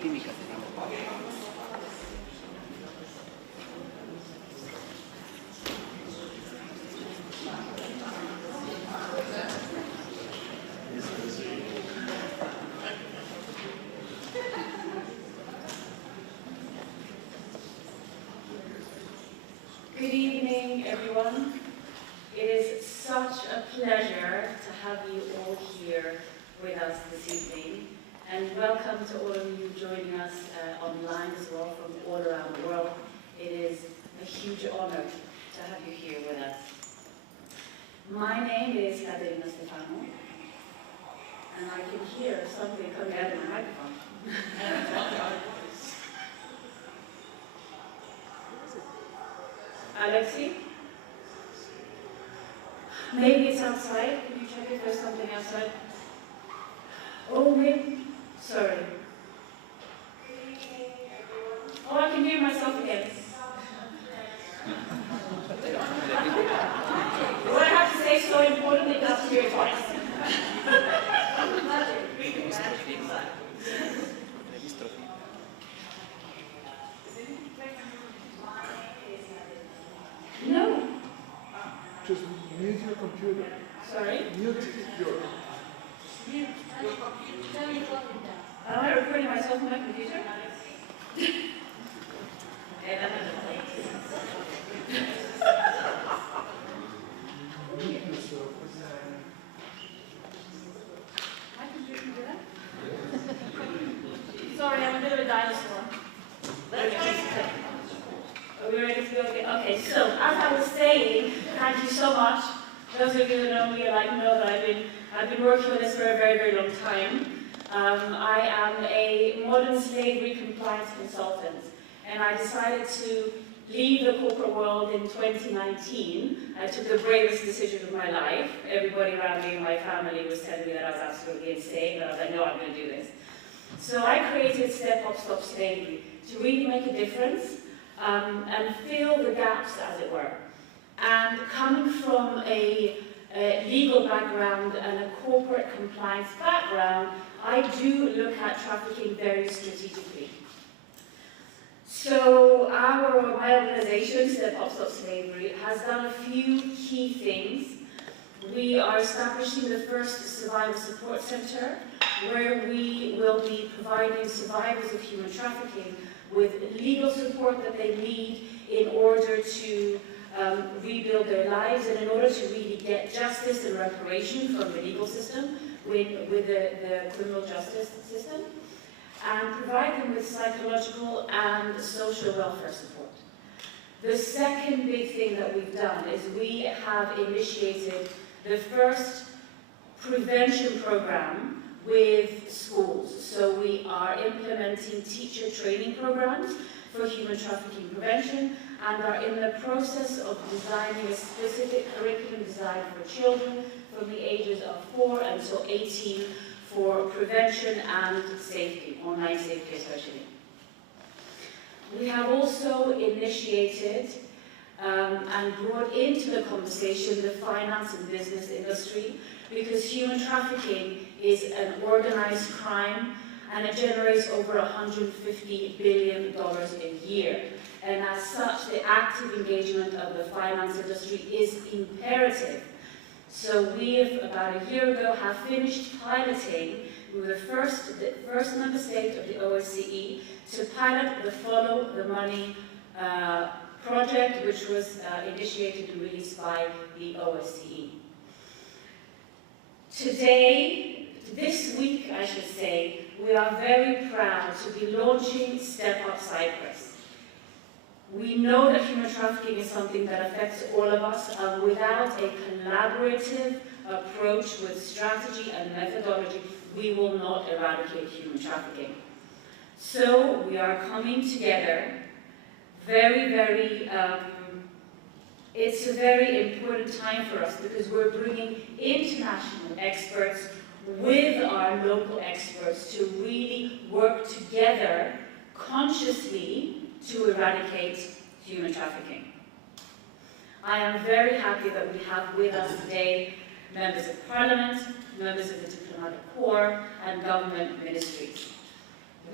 Good evening, everyone. It is such a pleasure to have you all here with us this evening. And welcome to all of you joining us online as well from all around the world. It is a huge honor to have you here with us. My name is Stefano, and I can hear something coming out of my microphone. Alexi? Maybe it's outside. Can you check if there's something outside? Oh, maybe. Sorry. Oh, I can hear myself again. What I have to say is so important that you have to hear it twice. No. Just mute your computer. Sorry? Mute your... Am I recording myself on my computer? Sorry, I'm a bit of a dinosaur. Are we ready to go again? Okay, so as I was saying, thank you so much. Those of you who know me know that I've been working on this for a very, very long time. I am a modern slavery compliance consultant, and I decided to leave the corporate world in 2019. I took the bravest decision of my life. Everybody around me in my family was telling me that I was absolutely insane, but I was like, no, I'm going to do this. So I created Step Up Stop Slavery to really make a difference and fill the gaps, as it were. And coming from a legal background and a corporate compliance background, I do look at trafficking very strategically. So my organization, Step Up Stop Slavery, has done a few key things. We are establishing the first survivor support center, where we will be providing survivors of human trafficking with legal support that they need in order to rebuild their lives and in order to really get justice and reparation from the legal system with the criminal justice system, and provide them with psychological and social welfare support. The second big thing that we've done is we have initiated the first prevention program with schools. So we are implementing teacher training programs for human trafficking prevention and are in the process of designing a specific curriculum designed for children from the ages of 4 until 18 for prevention and safety, online safety especially. We have also initiated and brought into the conversation the finance and business industry, because human trafficking is an organized crime and it generates over $150 billion a year. And as such, the active engagement of the finance industry is imperative. So we have, about a year ago, have finished piloting with the first member state of the OSCE to pilot the Follow the Money project, which was initiated and released by the OSCE. This week, I should say, we are very proud to be launching Step Up Cyprus. We know that human trafficking is something that affects all of us, and without a collaborative approach with strategy and methodology, we will not eradicate human trafficking. So we are coming together it's a very important time for us because we're bringing international experts with our local experts to really work together consciously to eradicate human trafficking. I am very happy that we have with us today members of parliament, members of the diplomatic corps, and government ministries.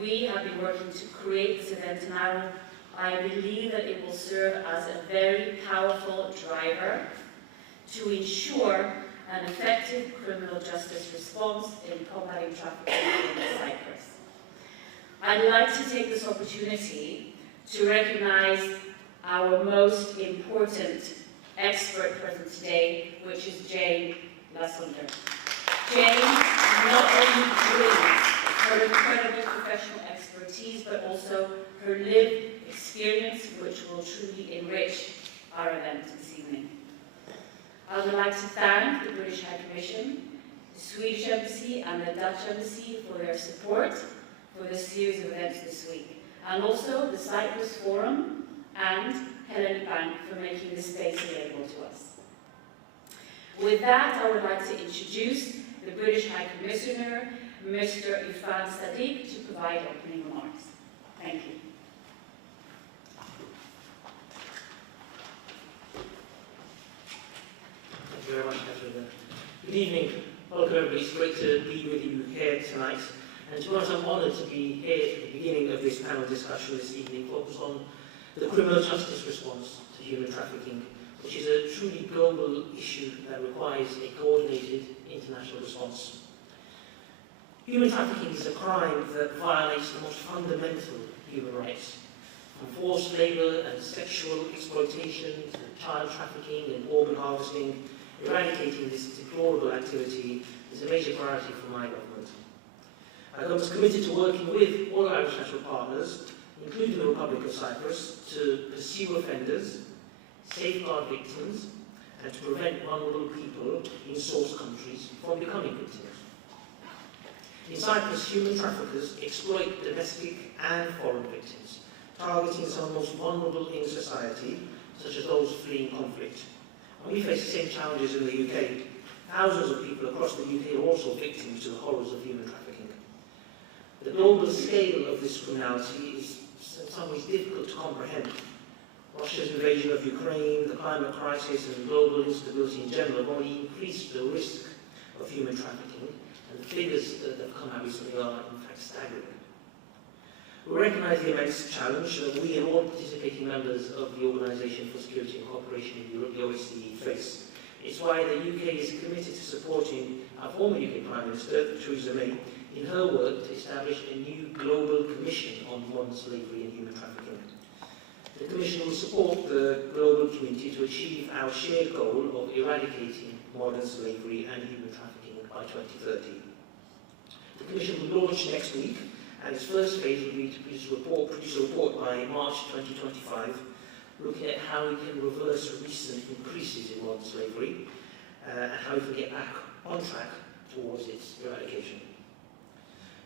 We have been working to create this event, and I believe that it will serve as a very powerful driver to ensure an effective criminal justice response in combating trafficking in Cyprus. I'd like to take this opportunity to recognize our most important expert present today, which is Jane Lasonder. Jane not only brings her incredible professional expertise, but also her lived experience, which will truly enrich our event this evening. I would like to thank the British High Commission, the Swedish Embassy and the Dutch Embassy for their support for this series of events this week, and also the Cyprus Forum and Hellenic for making this space available to us. With that, I would like to introduce the British High Commissioner, Mr. Irfan Sadiq, to provide opening remarks. Thank you. Thank you very much, Catherine. Good evening. Welcome, everybody. It's great to be with you here tonight. And to be honest, I'm honoured to be here at the beginning of this panel discussion this evening, focused on the criminal justice response to human trafficking, which is a truly global issue that requires a coordinated international response. Human trafficking is a crime that violates the most fundamental human rights, from forced labour and sexual exploitation to child trafficking and organ harvesting. Eradicating this deplorable activity is a major priority for my government. Our government is committed to working with all our international partners, including the Republic of Cyprus, to pursue offenders, safeguard victims, and to prevent vulnerable people in source countries from becoming victims. In Cyprus, human traffickers exploit domestic and foreign victims, targeting some of the most vulnerable in society, such as those fleeing conflict. And we face the same challenges in the UK. Thousands of people across the UK are also victims to the horrors of human trafficking. The global scale of this criminality is in some ways difficult to comprehend. Russia's invasion of Ukraine, the climate crisis, and global instability in general have only increased the risk of human trafficking, and the figures that have come out recently are in fact staggering. We recognise the immense challenge that we and all participating members of the Organisation for Security and Cooperation in Europe, the OSCE, face. It's why the UK is committed to supporting our former UK Prime Minister, Theresa May, in her work to establish a new global commission on modern slavery and human trafficking. The Commission will support the global community to achieve our shared goal of eradicating modern slavery and human trafficking by 2030. The Commission will launch next week, and its first phase will be to produce a report by March 2025, looking at how we can reverse recent increases in modern slavery and how we can get back on track towards its eradication.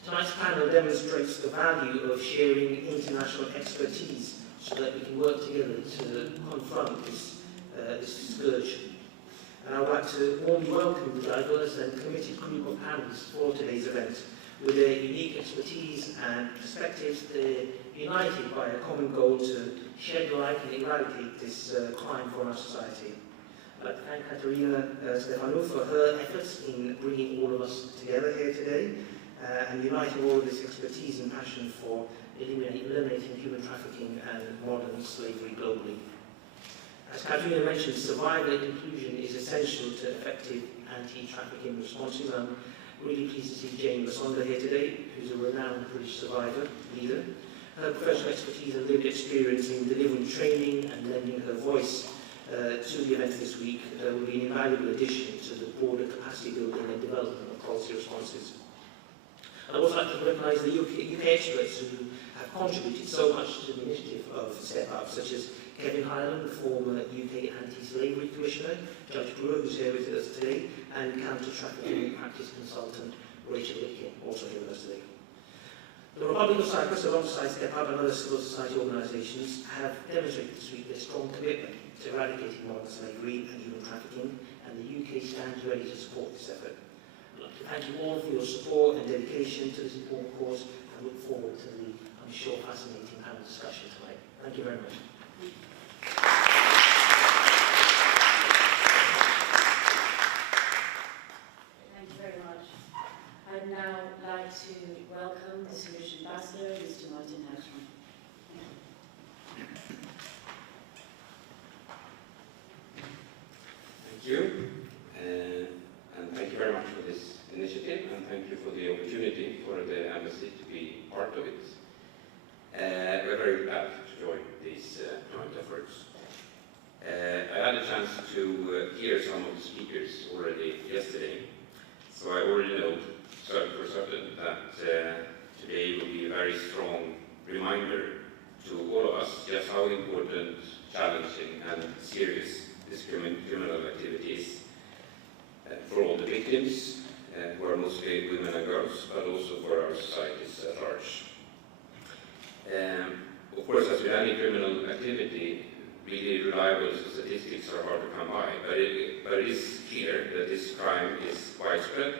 Tonight's panel demonstrates the value of sharing international expertise so that we can work together to confront this scourge. And I would like to warmly welcome the diverse and committed group of panelists for today's event. With their unique expertise and perspectives, they're united by a common goal to shed light and eradicate this crime from our society. I'd like to thank Katerina Stefanou for her efforts in bringing all of us together here today and uniting all of this expertise and passion for eliminating human trafficking and modern slavery globally. As Katerina mentioned, survivor inclusion is essential to effective anti-trafficking responses. I'm really pleased to see Jane Lasonder here today, who's a renowned British survivor leader. Her professional expertise and lived experience in delivering training and lending her voice to the event this week will be an invaluable addition to the broader capacity building and development of policy responses. I'd also like to recognise the UK experts who have contributed so much to the initiative of Step Up, such as Kevin Hyland, the former UK Anti-Slavery Commissioner, Judge Brewer, who's here with us today, and counter-trafficking practice consultant Rachel Litkin, also here with us today. The Republic of Cyprus, alongside Step Up and other civil society organisations, have demonstrated this week their strong commitment to eradicating modern slavery and human trafficking, and the UK stands ready to support this effort. I'd like to thank you all for your support and dedication to this important cause, and look forward to the, I'm sure, fascinating panel discussion tonight. Thank you very much. Thank you very much. I'd now like to welcome the Swedish Ambassador, speakers already yesterday, so I already know for certain that today will be a very strong reminder to all of us just how important, challenging and serious this criminal activity is for all the victims, who are mostly women and girls, but also for our societies at large. Of course, as with any criminal activity, really reliable statistics are hard to come by, but it is clear that this crime is widespread,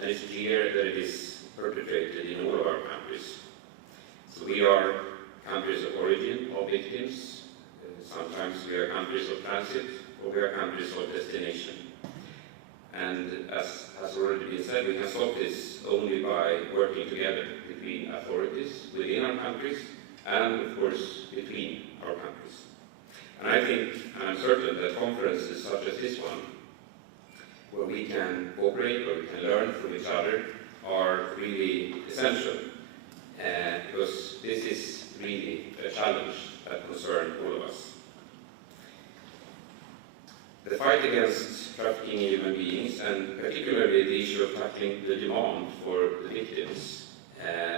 and it's clear that it is perpetrated in all of our countries. So we are countries of origin of victims, sometimes we are countries of transit, or we are countries of destination. And as has already been said, we can stop this only by working together between authorities within our countries and, of course, between our countries. And I think, and I'm certain, that conferences such as this one, where we can cooperate, where we can learn from each other, are really essential, because this is really a challenge that concerns all of us. The fight against trafficking in human beings, and particularly the issue of tackling the demand for the victims,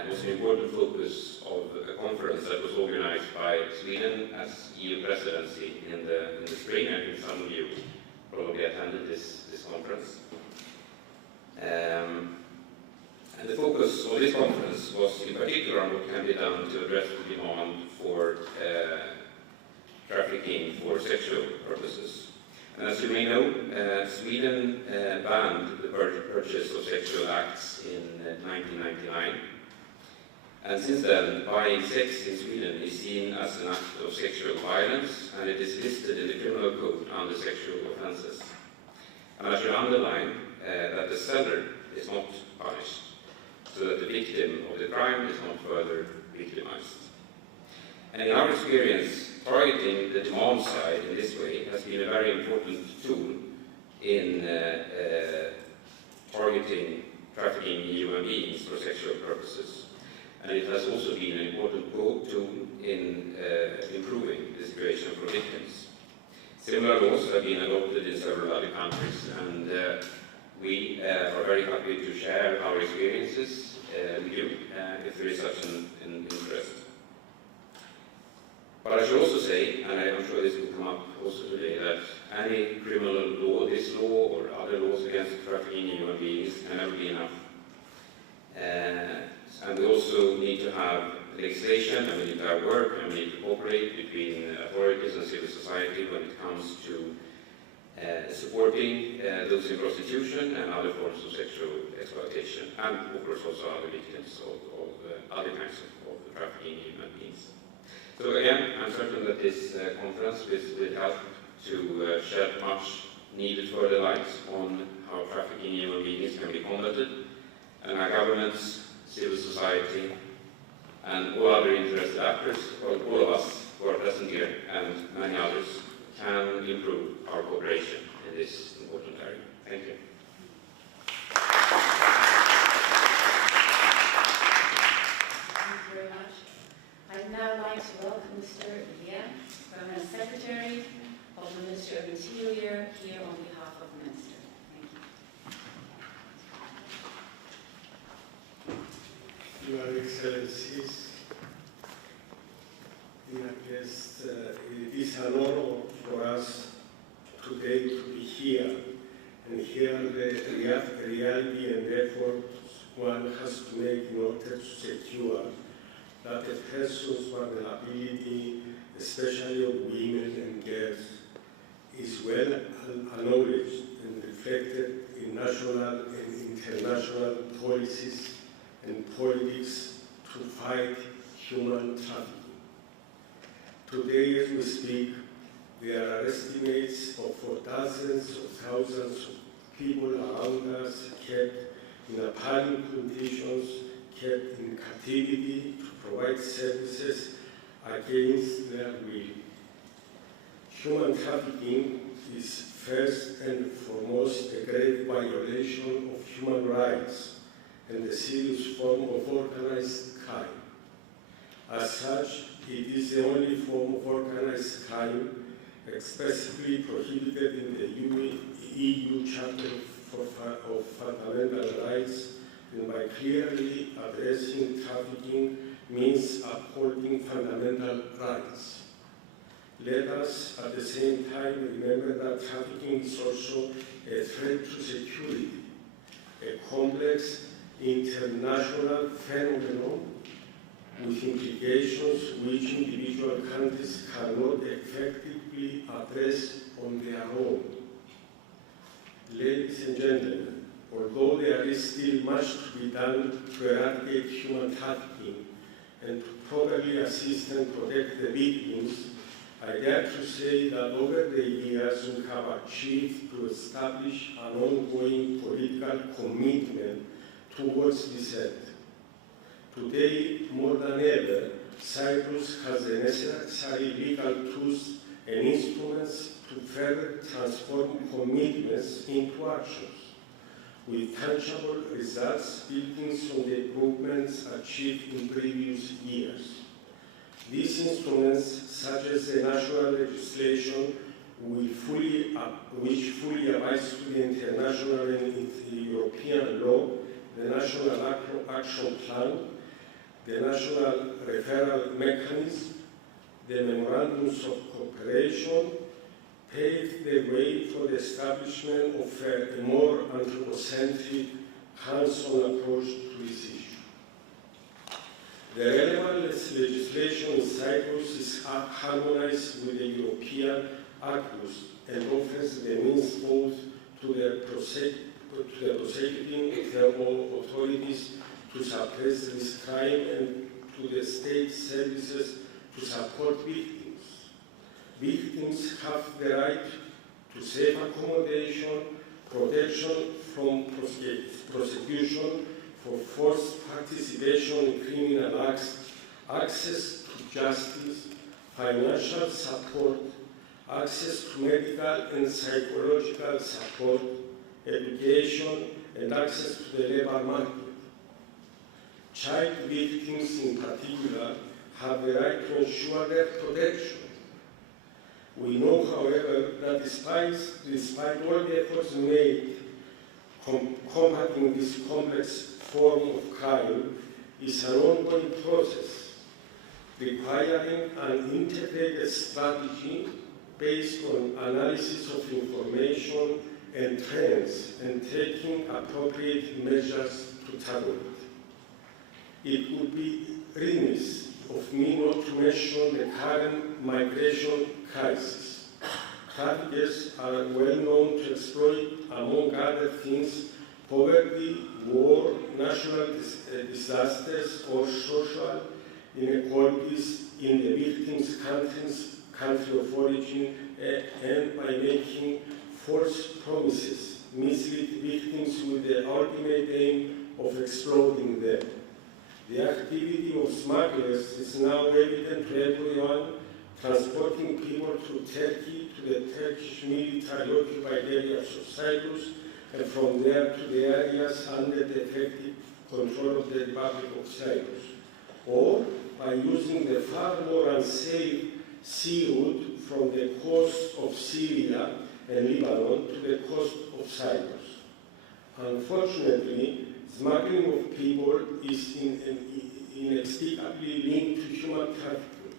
was an important focus of a conference that was organized by Sweden as EU presidency in the spring. I think some of you probably attended this conference. And the focus of this conference was in particular on what can be done to address the demand for trafficking for sexual purposes. And as you may know, Sweden banned the purchase of sexual acts in 1999. And since then, buying sex in Sweden is seen as an act of sexual violence, and it is listed in the criminal code under sexual offences. And I should underline that the seller is not punished, so that the victim of the crime is not further victimized. And in our experience, targeting the demand side in this way has been a very important tool in targeting trafficking in human beings for sexual purposes. And it has also been an important tool in improving the situation for victims. Similar laws have been adopted in several other countries, and we are very happy to share our experiences with you if there is such an interest. But I should also say, and I'm sure this will come up also today, that any criminal law, this law or other laws against trafficking in human beings can never be enough. And we also need to have legislation, and we need to have work, and we need to cooperate between authorities and civil society when it comes to supporting those in prostitution and other forms of sexual exploitation, and of course also other victims of other kinds of trafficking in human beings. So again, I'm certain that this conference will help to shed much needed further light on how trafficking in human beings can be combated, and how governments, civil society, and all other interested actors, all of us who are present here, and many others, can improve our cooperation in this important area. Thank you. Thank you very much. I'd now like to welcome Mr. Lia, Permanent Secretary of the Ministry of Interior, here on behalf of the Minister. Thank you. Your Excellencies, dear guests, it is an honor for us today to be here and hear the reality and efforts one has to make in order to secure that a person's vulnerability, especially of women and girls, is well acknowledged and reflected in national and international policies and politics to fight human trafficking. Today, as we speak, there are estimates for dozens of thousands of people around us kept in appalling conditions, kept in captivity to provide services against their will. Human trafficking is first and foremost a grave violation of human rights and a serious form of organized crime. As such, it is the only form of organized crime expressly prohibited in the EU Charter of Fundamental Rights, and by clearly addressing trafficking means upholding fundamental rights. Let us at the same time remember that trafficking is also a threat to security, a complex international phenomenon with implications which individual countries cannot effectively address on their own. Ladies and gentlemen, although there is still much to be done to eradicate human trafficking and to properly assist and protect the victims, I dare to say that over the years we have achieved to establish an ongoing political commitment towards this end. Today, more than ever, Cyprus has the necessary legal tools and instruments to further transform commitments into actions, with tangible results building on the improvements achieved in previous years. These instruments, such as the national legislation which fully applies to the international and the European law, the National Action Plan, the National Referral Mechanism, the Memorandums of Cooperation, paved the way for the establishment of a more anthropocentric, hands-on approach to this issue. The relevant legislation in Cyprus is harmonized with the European acquis and offers the means both to the prosecuting authorities to suppress this crime and to the state services to support victims. Victims have the right to safe accommodation, protection from prosecution for forced participation in criminal acts, access to justice, financial support, access to medical and psychological support, education, and access to the labor market. Child victims in particular have the right to ensure their protection. We know, however, that despite all the efforts made combating this complex form of crime, is an ongoing process requiring an integrated strategy based on analysis of information and trends and taking appropriate measures to tackle it. It would be remiss of me not to mention the current migration crisis. Traffickers are well known to exploit, among other things, poverty, war, natural disasters, or social inequalities in the victim's country of origin, and by making false promises, mislead victims with the ultimate aim of exploiting them. The activity of smugglers is now evident to everyone, transporting people to Turkey, to the Turkish military-occupied areas of Cyprus, and from there to the areas under the effective control of the Republic of Cyprus, or by using the far more unsafe sea route from the coast of Syria and Lebanon to the coast of Cyprus. Unfortunately, smuggling of people is inextricably linked to human trafficking.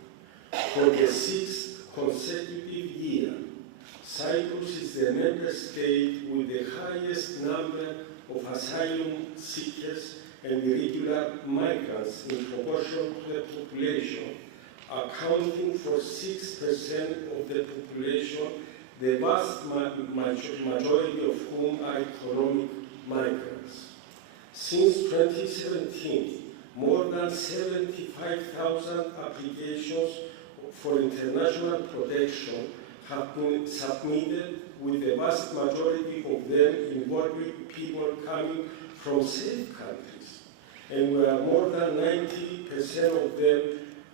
For the 6th consecutive year, Cyprus is the member state with the highest number of asylum seekers and irregular migrants in proportion to the population, accounting for 6% of the population, the vast majority of whom are economic migrants. Since 2017, more than 75,000 applications for international protection have been submitted, with the vast majority of them involving people coming from safe countries, and where more than 90% of them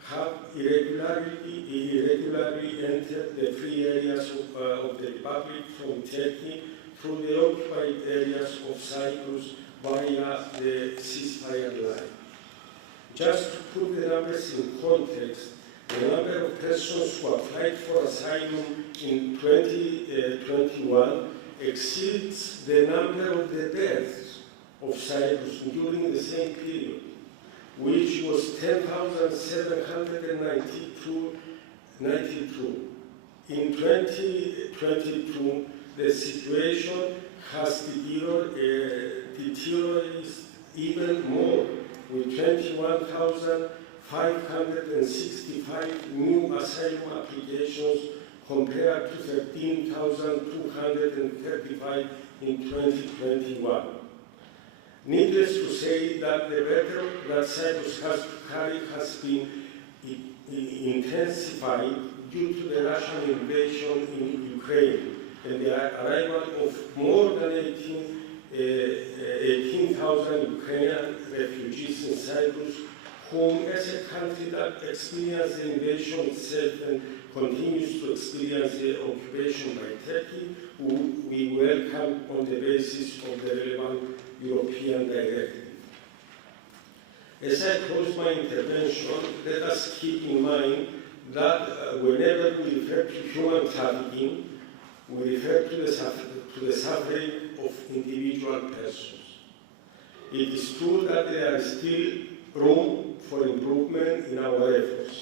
have irregularly entered the free areas of the Republic from Turkey through the occupied areas of Cyprus via the ceasefire line. Just to put the numbers in context, The number of persons who applied for asylum in 2021 exceeds the number of the deaths of Cyprus during the same period, which was 10,792. In 2022, the situation has deteriorated even more, with 21,565 new asylum applications compared to 13,235 in 2021. Needless to say that the battle that Cyprus has to carry has been intensified due to the Russian invasion in Ukraine and the arrival of more than 18,000 Ukrainian refugees in Cyprus, whom, as a country that experienced the invasion itself and continues to experience the occupation by Turkey, we welcome on the basis of the relevant European directive. As I close my intervention, let us keep in mind that whenever we refer to human trafficking, we refer to the suffering of individual persons. It is true that there is still room for improvement in our efforts.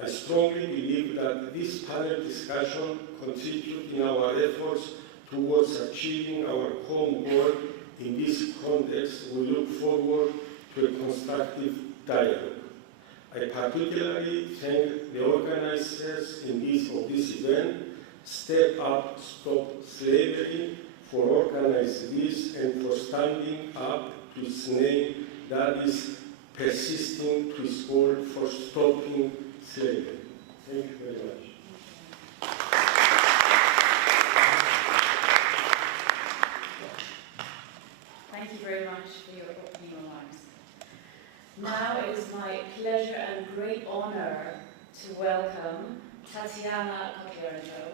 I strongly believe that this panel discussion contributes in our efforts towards achieving our common goal. In this context, we look forward to a constructive dialogue. I particularly thank the organizers of this event, Step Up, Stop Slavery, for organizing this and for standing up to its name, that is, persisting to its goal for stopping slavery. Thank you very much. Thank you very much for your opening remarks. Now it is my pleasure and great honor to welcome Tatiana Kotlyarenko.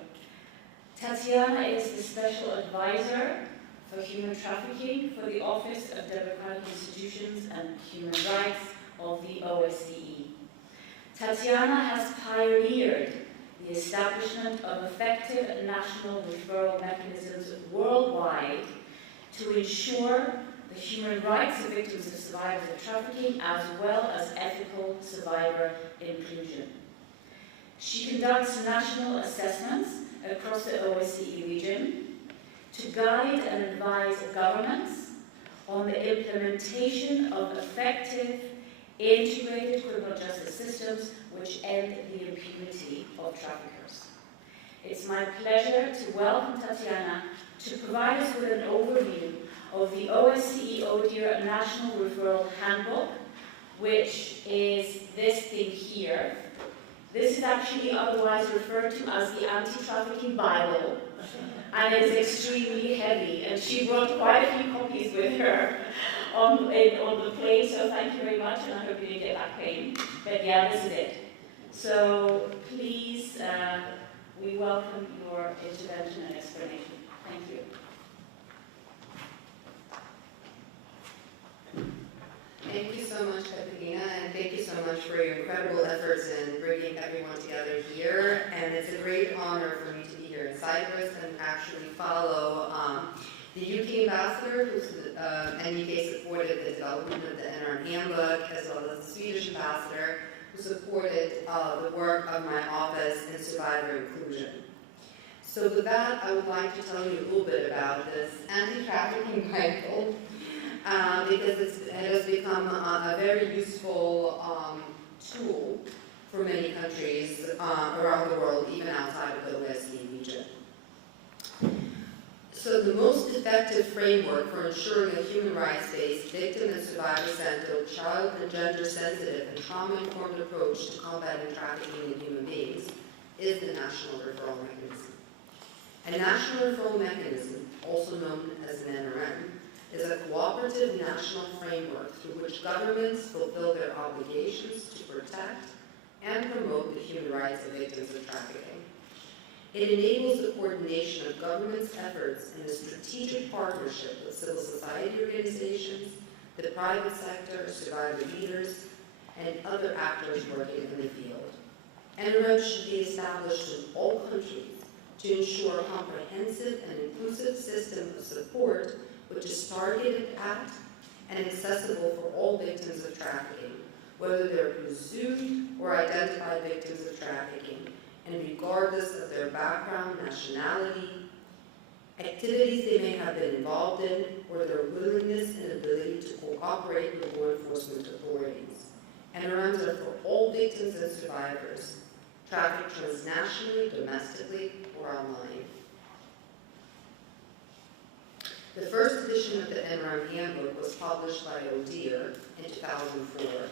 Tatiana is the Special Advisor for Human Trafficking for the Office of Democratic Institutions and Human Rights of the OSCE. Tatiana has pioneered the establishment of effective national referral mechanisms worldwide to ensure the human rights of victims and survivors of trafficking, as well as ethical survivor inclusion. She conducts national assessments across the OSCE region to guide and advise governments on the implementation of effective, integrated criminal justice systems which end the impunity of traffickers. It's my pleasure to welcome Tatiana to provide us with an overview of the OSCE ODIHR National Referral Handbook, which is this thing here. This is actually otherwise referred to as the Anti-Trafficking Bible, and it is extremely heavy, and she brought quite a few copies with her on the plane, so thank you very much, and I hope you didn't get back pain. But yeah, this is it. So please, we welcome your intervention and explanation. Thank you. Thank you so much, Katerina, and thank you so much for your incredible efforts in bringing everyone together here. And it's a great honor for me to be here in Cyprus and actually follow the UK ambassador, who's NUK supported the development of the NR handbook, as well as the Swedish ambassador, who supported the work of my office in survivor inclusion. So with that, I would like to tell you a little bit about this anti-trafficking Bible. Because it has become a very useful tool for many countries around the world, even outside of the OSCE region. So the most effective framework for ensuring a human rights-based, victim and survivor-centered, child and gender-sensitive, and trauma-informed approach to combating trafficking in human beings is the National Referral Mechanism. A National Referral Mechanism, also known as an NRM, is a cooperative national framework through which governments fulfill their obligations to protect and promote the human rights of victims of trafficking. It enables the coordination of governments' efforts in a strategic partnership with civil society organizations, the private sector, survivor leaders, and other actors working in the field. NRM should be established in all countries to ensure a comprehensive and inclusive system of support which is targeted at and accessible for all victims of trafficking, whether they're presumed or identified victims of trafficking, and regardless of their background, nationality, activities they may have been involved in, or their willingness and ability to cooperate with law enforcement authorities. NRMs are for all victims and survivors, trafficked transnationally, domestically, or online. The first edition of the NRM handbook was published by ODIHR in 2004.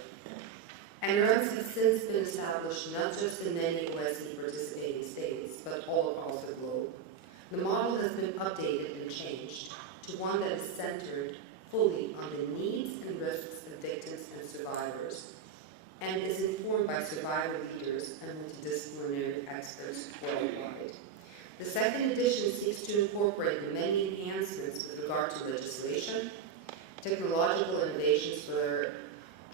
NRMs have since been established not just in many OSCE participating states, but all across the globe. The model has been updated and changed to one that is centered fully on the needs and risks of victims and survivors, and is informed by survivor leaders and multidisciplinary experts worldwide. The second edition seeks to incorporate the many enhancements with regard to legislation, technological innovations for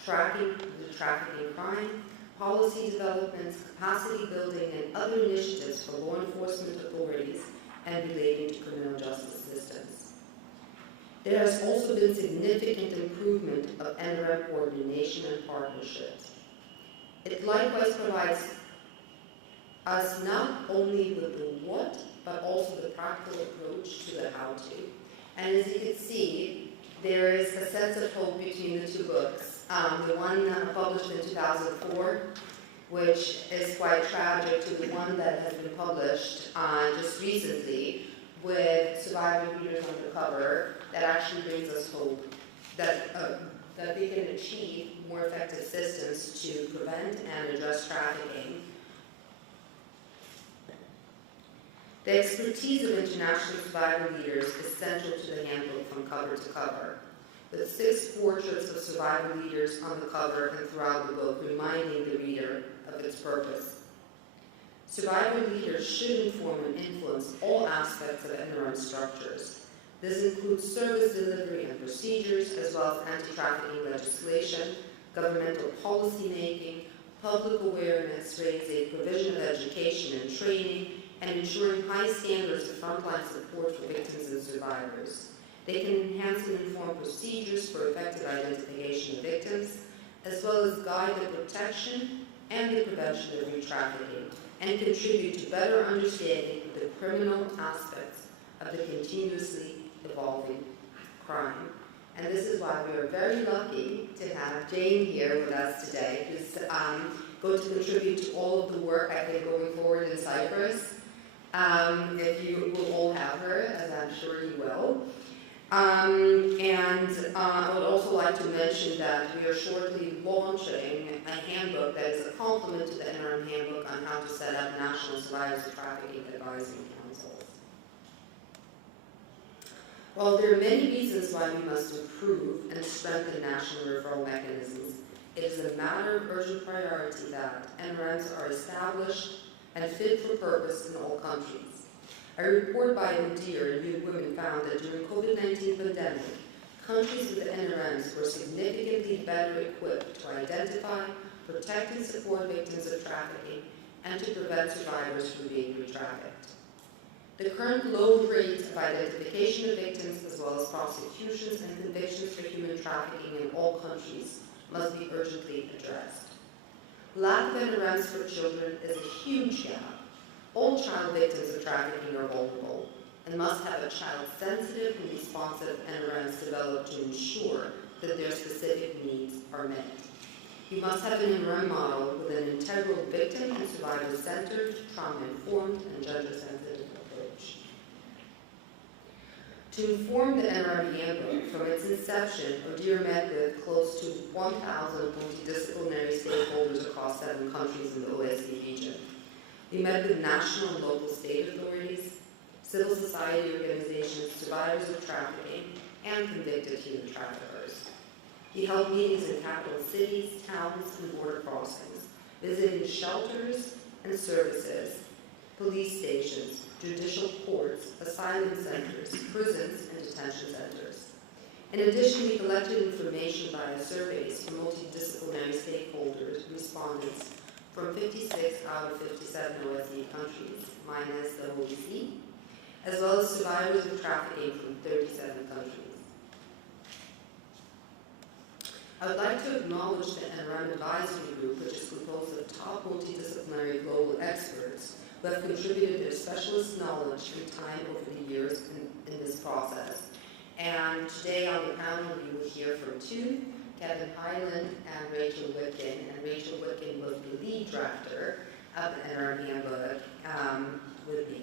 tracking the trafficking crime, policy developments, capacity building, and other initiatives for law enforcement authorities and relating to criminal justice systems. There has also been significant improvement of NRM coordination and partnerships. It likewise provides us not only with the what, but also the practical approach to the how-to. And as you can see, there is a sense of hope between the two books. The one published in 2004, which is quite tragic, to the one that has been published just recently with survivor leaders on the cover, that actually brings us hope that they can achieve more effective systems to prevent and address trafficking. The expertise of international survivor leaders is central to the handbook from cover to cover, with 6 portraits of survivor leaders on the cover and throughout the book, reminding the reader of its purpose. Survivor leaders should inform and influence all aspects of NRM structures. This includes service delivery and procedures, as well as anti-trafficking legislation, governmental policy making, public awareness raising, provision of education and training, and ensuring high standards of frontline support for victims and survivors. They can enhance and inform procedures for effective identification of victims, as well as guide the protection and the prevention of re-trafficking, and contribute to better understanding of the criminal aspects of the continuously evolving crime. And this is why we are very lucky to have Jane here with us today, who's going to contribute to all of the work, I think, going forward in Cyprus. If you will all have her, as I'm sure you will. I would also like to mention that we are shortly launching a handbook that is a complement to the NRM handbook on how to set up national survivors of trafficking advising councils. While there are many reasons why we must improve and strengthen national referral mechanisms, it is a matter of urgent priority that NRMs are established and fit for purpose in all countries. A report by ODIHR and New Women found that during COVID-19 pandemic, countries with NRMs were significantly better equipped to identify, protect, and support victims of trafficking, and to prevent survivors from being re-trafficked. The current low rate of identification of victims, as well as prosecutions and convictions for human trafficking in all countries, must be urgently addressed. Lack of NRMs for children is a huge gap. All child victims of trafficking are vulnerable and must have a child-sensitive and responsive NRMs developed to ensure that their specific needs are met. You must have an NRM model with an integral victim and survivor-centered, trauma-informed, and gender-sensitive approach. To inform the NRM handbook, from its inception, ODIHR met with close to 1,000 multidisciplinary stakeholders across 7 countries in the OSCE region. We met with national and local state authorities, civil society organizations, survivors of trafficking, and convicted human traffickers. We held meetings in capital cities, towns, and border crossings, visiting shelters and services, police stations, judicial courts, asylum centers, prisons, and detention centers. In addition, we collected information via surveys from multidisciplinary stakeholders, respondents from 56 out of 57 OSCE countries, minus the Holy See, as well as survivors of trafficking from 37 countries. I would like to acknowledge the NRM Advisory Group, which is composed of top multidisciplinary global experts who have contributed their specialist knowledge and time over the years in this process. And today on the panel you will hear from two, Kevin Hyland and Rachel Whitkin. And Rachel Whitkin was the lead drafter of the NRM handbook with me.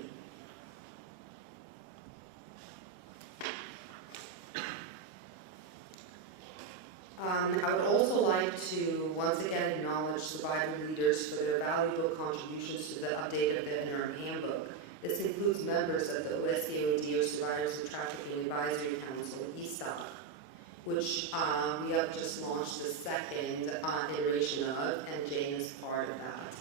I would also like to once again acknowledge survivor leaders for their valuable contributions to the update of the NRM handbook. This includes members of the OSCE or Survivors of Trafficking Advisory Council, ESTOC, which we have just launched the second iteration of, and Jane is part of that.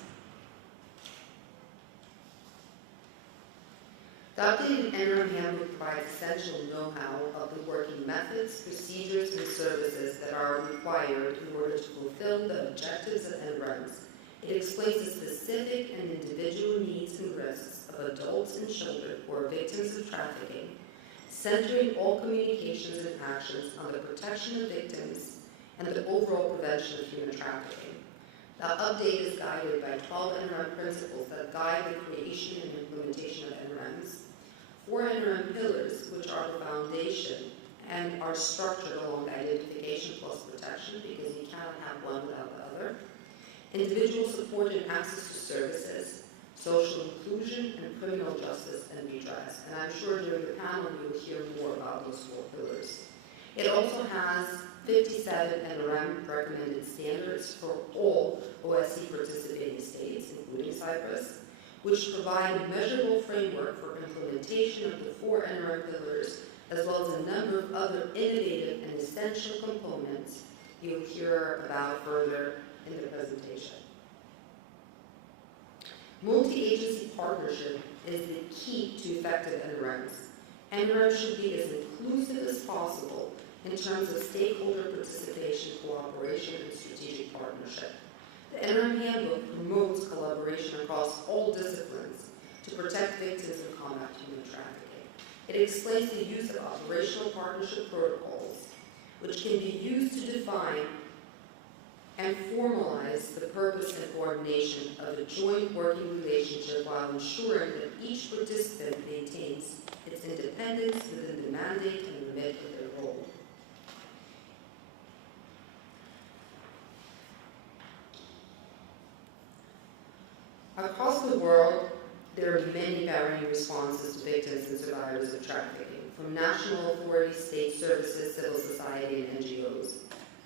The updated NRM handbook provides essential know-how of the working methods, procedures, and services that are required in order to fulfill the objectives of NRMs. It explains the specific and individual needs and risks of adults and children who are victims of trafficking, centering all communications and actions on the protection of victims and the overall prevention of human trafficking. The update is guided by 12 NRM principles that guide the creation and implementation of NRMs, 4 NRM pillars, which are the foundation and are structured along identification plus protection, because you cannot have one without the other, individual support and access to services, social inclusion, and criminal justice and redress. And I'm sure during the panel you will hear more about those 4 pillars. It also has 57 NRM recommended standards for all OSCE participating states, including Cyprus, which provide a measurable framework for implementation of the 4 NRM pillars, as well as a number of other innovative and essential components you'll hear about further in the presentation. Multi-agency partnership is the key to effective NRMs. NRMs should be as inclusive as possible in terms of stakeholder participation, cooperation, and strategic partnership. The NRM handbook promotes collaboration across all disciplines to protect victims and combat human trafficking. It explains the use of operational partnership protocols, which can be used to define and formalize the purpose and coordination of a joint working relationship while ensuring that each participant maintains its independence within the mandate and remit of their role. Across the world, there are many varying responses to victims and survivors of trafficking, from national authorities, state services, civil society, and NGOs.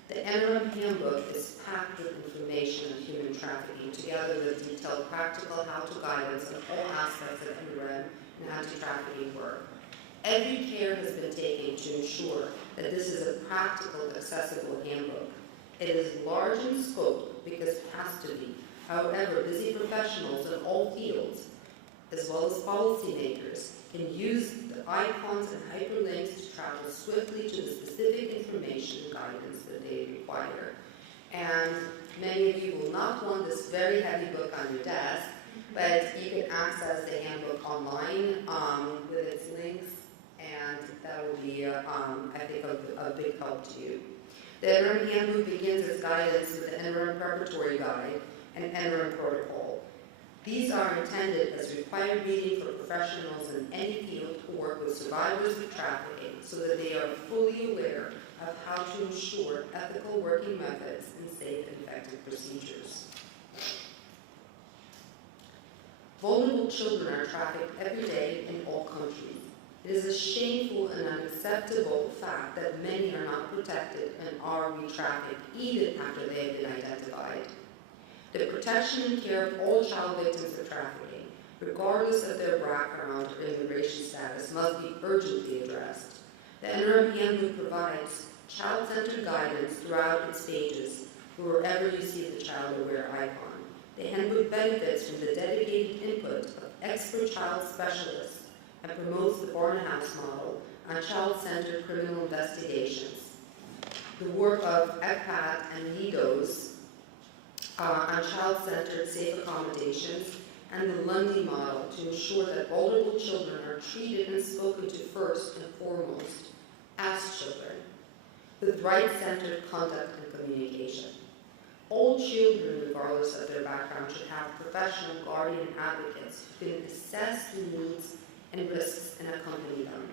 The NRM handbook is packed with information on human trafficking, together with detailed practical how-to guidance on all aspects of NRM and anti-trafficking work. Every care has been taken to ensure that this is a practical, accessible handbook. It is large in scope because it has to be. However, busy professionals in all fields, as well as policymakers, can use the icons and hyperlinks to travel swiftly to the specific information and guidance that they require. And many of you will not want this very heavy book on your desk, but you can access the handbook online with its links, and that will be, I think, a big help to you. The NRM handbook begins as guidance with the NRM preparatory guide and NRM protocol. These are intended as required reading for professionals in any field who work with survivors of trafficking, so that they are fully aware of how to ensure ethical working methods and safe and effective procedures. Vulnerable children are trafficked every day in all countries. It is a shameful and unacceptable fact that many are not protected and are re-trafficked even after they have been identified. The protection and care of all child victims of trafficking, regardless of their background or immigration status, must be urgently addressed. The NRM handbook provides child-centered guidance throughout its pages, wherever you see the child-aware icon. The handbook benefits from the dedicated input of expert child specialists and promotes the Barnhouse model on child-centered criminal investigations. The work of ECPAT and NIDOS on child-centered safe accommodations, and the Lundy model to ensure that vulnerable children are treated and spoken to first and foremost as children, with right-centered conduct and communication. All children, regardless of their background, should have professional guardian advocates who can assess the needs and risks and accompany them.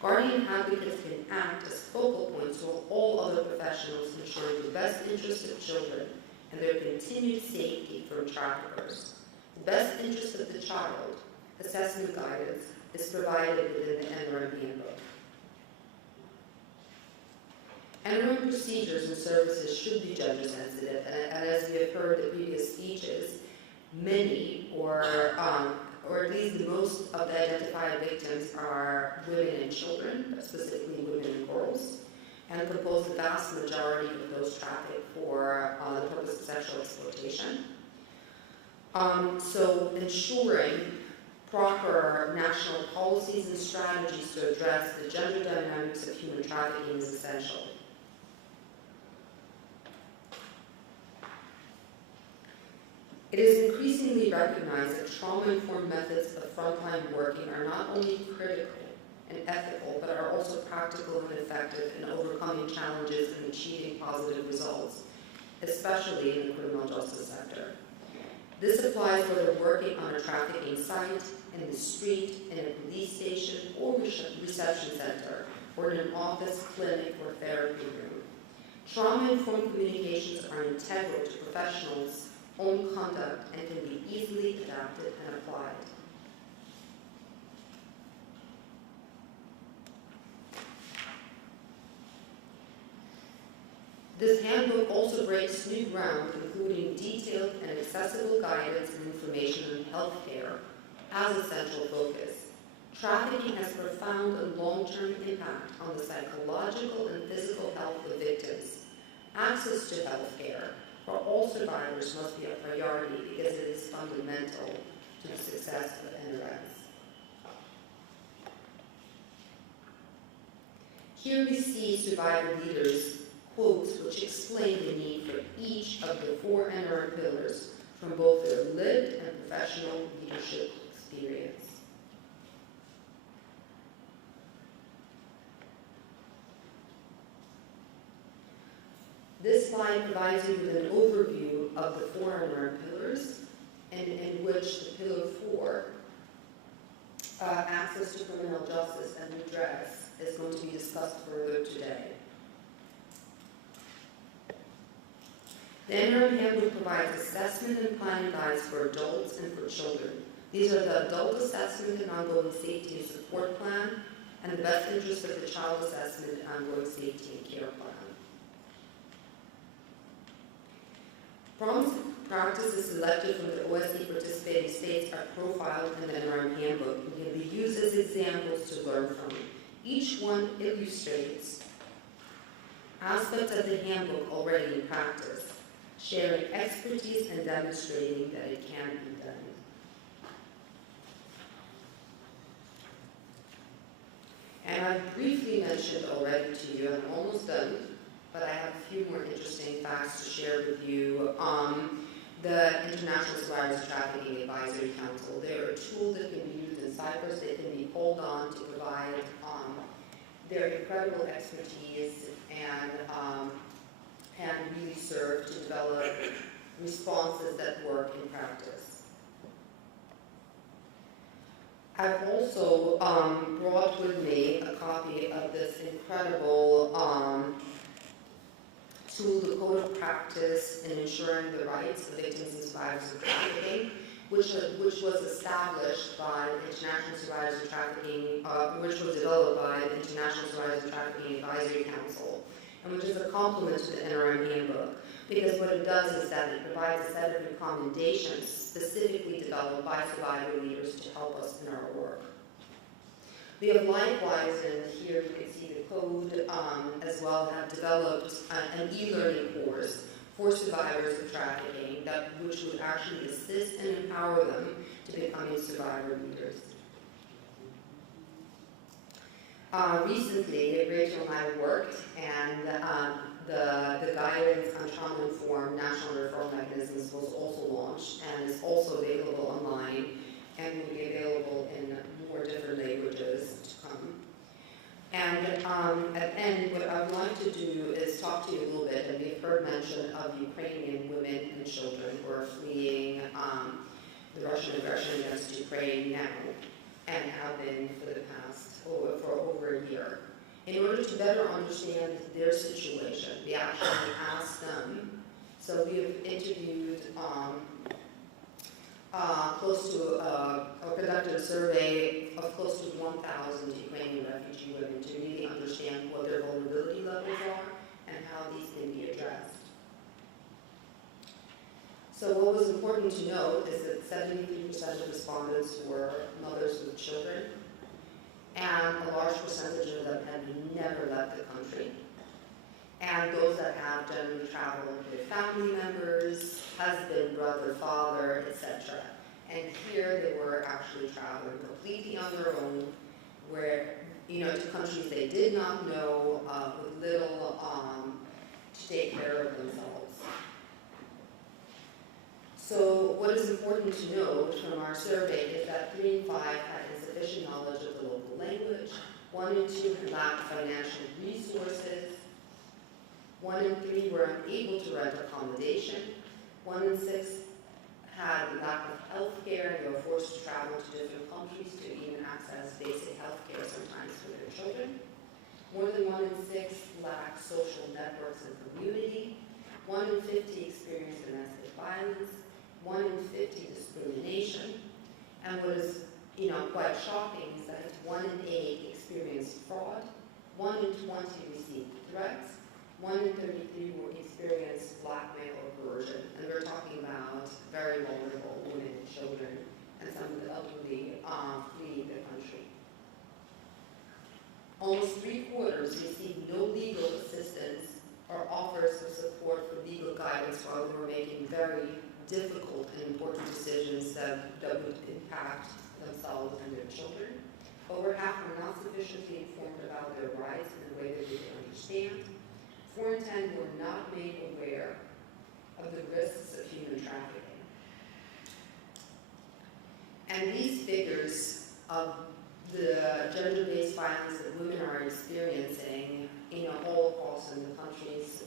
Guardian advocates can act as focal points while all other professionals ensure the best interest of children and their continued safety from traffickers. The best interest of the child assessment guidance is provided within the NRM handbook. NRM procedures and services should be gender sensitive, and as we have heard in previous speeches, many or at least the most of the identified victims are women and children, specifically women and girls, and compose the vast majority of those trafficked for the purpose of sexual exploitation. So ensuring proper national policies and strategies to address the gender dynamics of human trafficking is essential. It is increasingly recognized that trauma-informed methods of frontline working are not only critical and ethical, but are also practical and effective in overcoming challenges and achieving positive results, especially in the criminal justice sector. This applies whether working on a trafficking site, in the street, in a police station, or reception center, or in an office, clinic, or therapy room. Trauma-informed communications are integral to professionals' own conduct and can be easily adapted and applied. This handbook also breaks new ground, including detailed and accessible guidance and information on healthcare as a central focus. Trafficking has profound and long-term impact on the psychological and physical health of victims. Access to healthcare for all survivors must be a priority because it is fundamental to the success of NRMs. Here we see survivor leaders' quotes which explain the need for each of the 4 NRM pillars from both their lived and professional leadership experience. This slide provides you with an overview of the 4 NRM pillars, and in which the pillar 4, access to criminal justice and redress, is going to be discussed further today. The NRM handbook provides assessment and planning guides for adults and for children. These are the adult assessment and ongoing safety and support plan, and the best interest of the child assessment and ongoing safety and care plan. Problems practices selected from the OSCE participating states are profiled in the NRM handbook and can be used as examples to learn from. Each one illustrates aspects of the handbook already in practice, sharing expertise and demonstrating that it can be done. And I've briefly mentioned already to you, I'm almost done, but I have a few more interesting facts to share with you. The International Survivors Trafficking Advisory Council, they're a tool that can be used in Cyprus. They can be called on to provide their incredible expertise and really serve to develop responses that work in practice. I've also brought with me a copy of this incredible tool, the Code of Practice in Ensuring the Rights of Victims and Survivors of Trafficking, which was established by the International Survivors of Trafficking, which was developed by the International Survivors of Trafficking Advisory Council, and which is a complement to the NRM handbook, because what it does is that it provides a set of recommendations specifically developed by survivor leaders to help us in our work. We have likewise, and here you can see the code, as well, have developed an e-learning course for survivors of trafficking which would actually assist and empower them to becoming survivor leaders. Recently, Rachel and I worked, and the guidance on trauma-informed national referral mechanisms was also launched and is also available online and will be available in more different languages to come. And at the end, what I would like to do is talk to you a little bit, and we've heard mention of Ukrainian women and children who are fleeing the Russian aggression against Ukraine now, and have been for the past, for over a year. In order to better understand their situation, we actually asked them, so we have interviewed or conducted a survey of close to 1,000 Ukrainian refugee women to really understand what their vulnerability levels are and how these can be addressed. So what was important to note is that 73% of respondents were mothers with children, and a large percentage of them had never left the country. And those that have generally traveled with family members, husband, brother, father, etc. And here they were actually traveling completely on their own, where, to countries they did not know, with little to take care of themselves. So what is important to note from our survey is that 3 in 5 had insufficient knowledge of the local language, 1 in 2 had lacked financial resources, 1 in 3 were unable to rent accommodation, 1 in 6 had lack of health care, and they were forced to travel to different countries to even access basic health care sometimes for their children. More than 1 in 6 lacked social networks and community, 1 in 50 experienced domestic violence, 1 in 50 discrimination, and what is quite shocking is that 1 in 8 experienced fraud, 1 in 20 received threats, 1 in 33 will experience blackmail or coercion, and we're talking about very vulnerable women and children, and some of the elderly fleeing the country. Almost 3/4 received no legal assistance or offers of support for legal guidance while they were making very difficult and important decisions that would impact themselves and their children. Over half were not sufficiently informed about their rights in a way that they could understand. 4 in 10 were not made aware of the risks of human trafficking. And these figures of the gender-based violence that women are experiencing, all across in the countries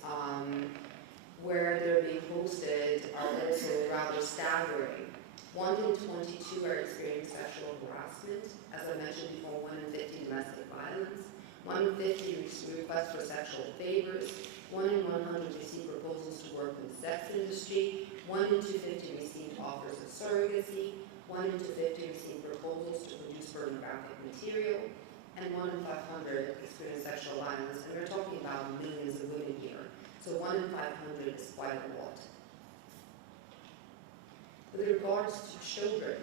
where they're being hosted are also rather staggering. 1 in 22 are experiencing sexual harassment. As I mentioned before, 1 in 50 domestic violence. 1 in 50 requests for sexual favors. 1 in 100 receive proposals to work in the sex industry. 1 in 250 receive offers of surrogacy. 1 in 250 receive proposals to produce pornographic material. And 1 in 500 experience sexual violence. And we're talking about millions of women here. So 1 in 500 is quite a lot. With regards to children,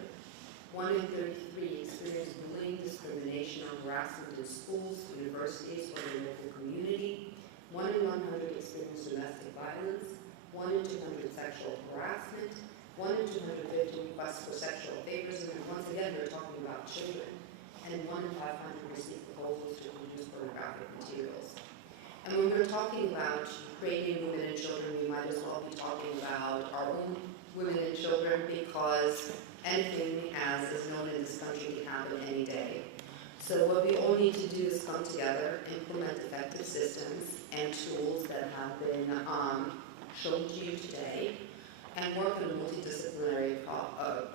1 in 33 experience bullying, discrimination, or harassment in schools, universities, or the local community. 1 in 100 experience domestic violence. 1 in 200 sexual harassment. 1 in 250 requests for sexual favors, and once again, we're talking about children. And 1 in 500 receive proposals to produce pornographic materials. And when we're talking about Ukrainian women and children, we might as well be talking about our own women and children, because anything as is known in this country can happen any day. So what we all need to do is come together, implement effective systems and tools that have been shown to you today, and work in a multidisciplinary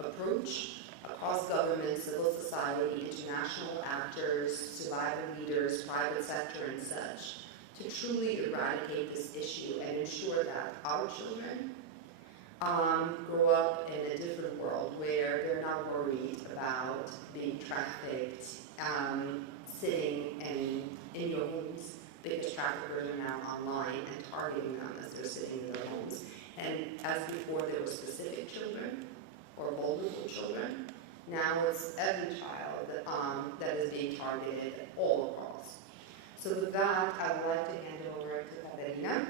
approach across government, civil society, international actors, survivor leaders, private sector, and such, to truly eradicate this issue and ensure that our children grow up in a different world where they're not worried about being trafficked, sitting in your homes, because traffickers are now online and targeting them as they're sitting in their homes. And as before, there were specific children or vulnerable children. Now it's every child that is being targeted all across. So with that, I would like to hand it over to Katerina.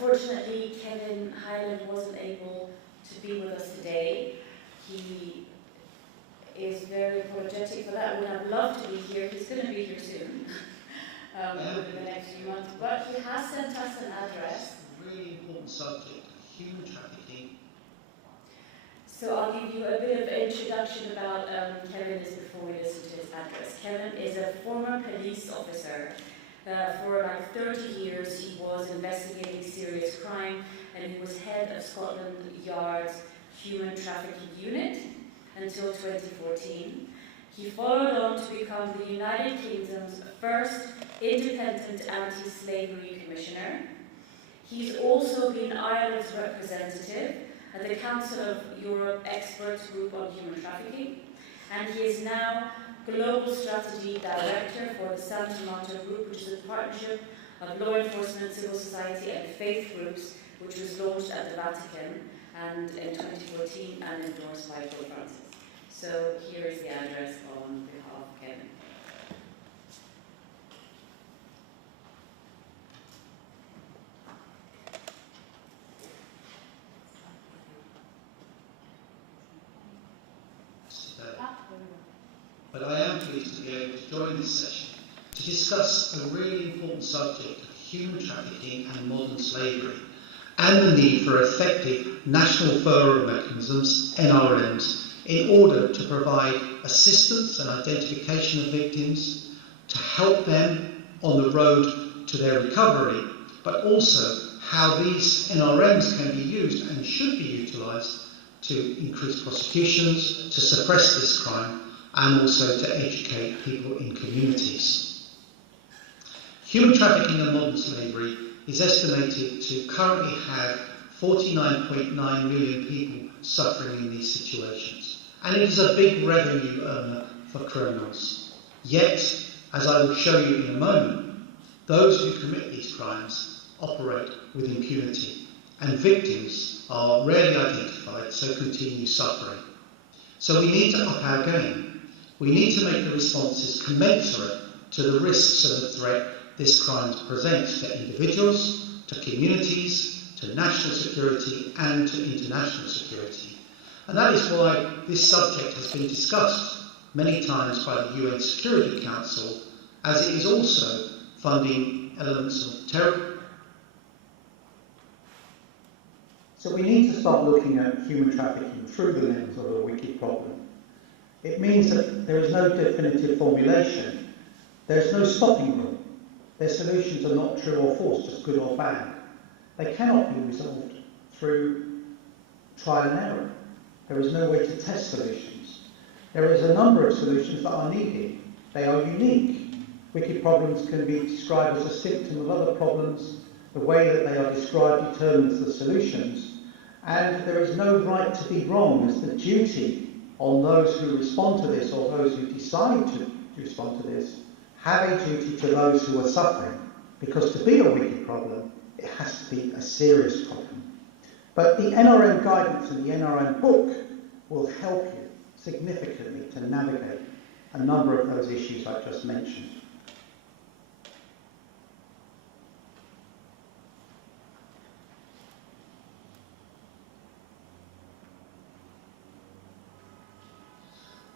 Unfortunately, Kevin Highland wasn't able to be with us today. He is very apologetic for that. Would have loved to be here. He's going to be here soon, over the next few months. But he has sent us an address. Really important subject, human trafficking. So I'll give you a bit of introduction about Kevin just before we listen to his address. Kevin is a former police officer. For like 30 years he was investigating serious crime, and he was head of Scotland Yard's Human Trafficking Unit until 2014. He followed on to become the United Kingdom's first independent anti-slavery commissioner. He's also been Ireland's representative at the Council of Europe Experts Group on Human Trafficking, and he is now Global Strategy Director for the San Toronto Group, which is a partnership of law enforcement, civil society and faith groups, which was launched at the Vatican and in 2014 and endorsed by Pope Francis. So here is the address on behalf of Kevin. But I am pleased to be able to join this session to discuss a really important subject of human trafficking and modern slavery, and the need for effective national referral mechanisms, NRMs, in order to provide assistance and identification of victims, to help them on the road to their recovery, but also how these NRMs can be used and should be utilised to increase prosecutions, to suppress this crime, and also to educate people in communities. Human trafficking and modern slavery is estimated to currently have 49.9 million people suffering in these situations, and it is a big revenue earner for criminals. Yet, as I will show you in a moment, those who commit these crimes operate with impunity, and victims are rarely identified, so continue suffering. So we need to up our game. We need to make the responses commensurate to the risks and the threat this crime presents to individuals, to communities, to national security and to international security. And that is why this subject has been discussed many times by the UN Security Council, as it is also funding elements of terror. So we need to start looking at human trafficking through the lens of a wicked problem. It means that there is no definitive formulation. There is no stopping rule. Their solutions are not true or false, just good or bad. They cannot be resolved through trial and error. There is no way to test solutions. There is a number of solutions that are needed. They are unique. Wicked problems can be described as a symptom of other problems. The way that they are described determines the solutions. And there is no right to be wrong, as the duty on those who respond to this, or those who decide to respond to this, have a duty to those who are suffering. Because to be a wicked problem, it has to be a serious problem. But the NRM guidance and the NRM book will help you significantly to navigate a number of those issues I've just mentioned.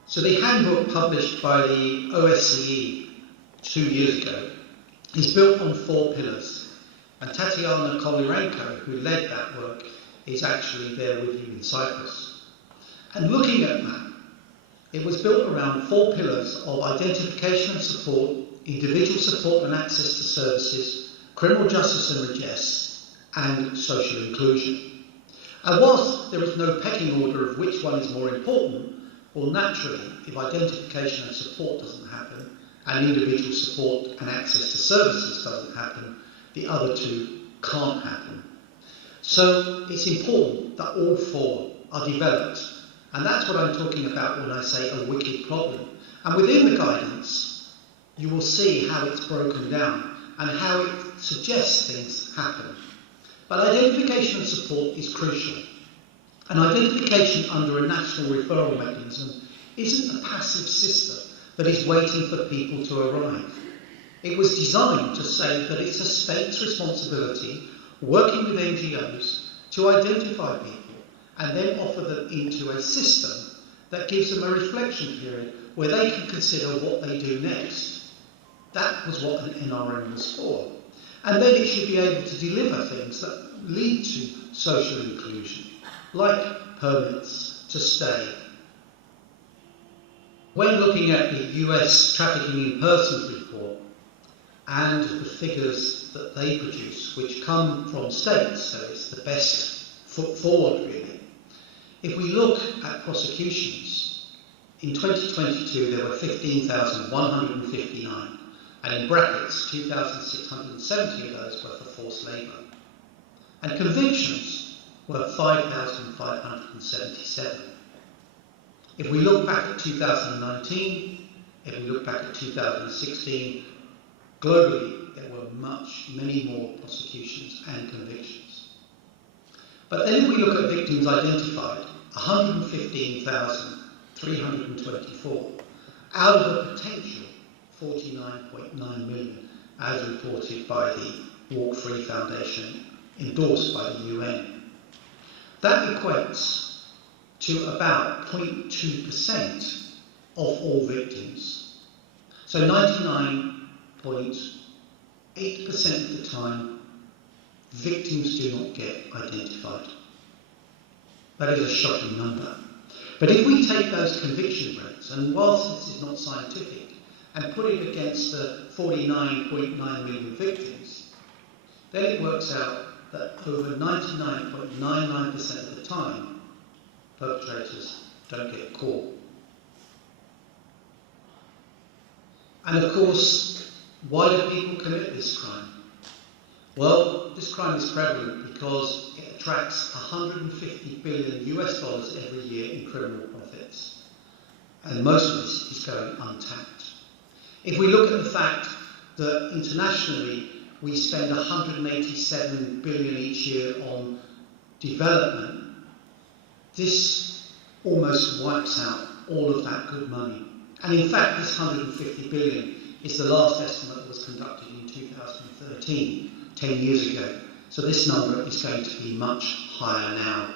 So the handbook published by the OSCE 2 years ago is built on 4 pillars, and Tatiana Kolirenko, who led that work, is actually there with you in Cyprus. And looking at that, it was built around 4 pillars of identification and support, individual support and access to services, criminal justice and redress, and social inclusion. And whilst there is no pecking order of which one is more important, well, naturally, if identification and support doesn't happen, and individual support and access to services doesn't happen, the other 2 can't happen. So it's important that all 4 are developed, and that's what I'm talking about when I say a wicked problem. And within the guidance, you will see how it's broken down and how it suggests things happen. But identification and support is crucial. And identification under a national referral mechanism isn't a passive system that is waiting for people to arrive. It was designed to say that it's a state's responsibility working with NGOs to identify people and then offer them into a system that gives them a reflection period where they can consider what they do next. That was what an NRM was for. And then it should be able to deliver things that lead to social inclusion, like permits to stay. When looking at the US Trafficking in Persons report and the figures that they produce, which come from states, so it's the best foot forward really. If we look at prosecutions, in 2022 there were 15,159, and in brackets 2,670 of those were for forced labour. And convictions were 5,577. If we look back at 2019, if we look back at 2016, globally there were many more prosecutions and convictions. But then if we look at victims identified, 115,324 out of a potential 49.9 million, as reported by the Walk Free Foundation, endorsed by the UN. That equates to about 0.2% of all victims. So 99.8% of the time, victims do not get identified. That is a shocking number. But if we take those conviction rates, and whilst this is not scientific, and put it against the 49.9 million victims, then it works out that over 99.99% of the time, perpetrators don't get caught. And of course, why do people commit this crime? Well, this crime is prevalent because it attracts $150 billion US every year in criminal profits. And most of this is going untapped. If we look at the fact that internationally we spend 187 billion each year on development, this almost wipes out all of that good money. And in fact, this 150 billion is the last estimate that was conducted in 2013, 10 years ago. So this number is going to be much higher now.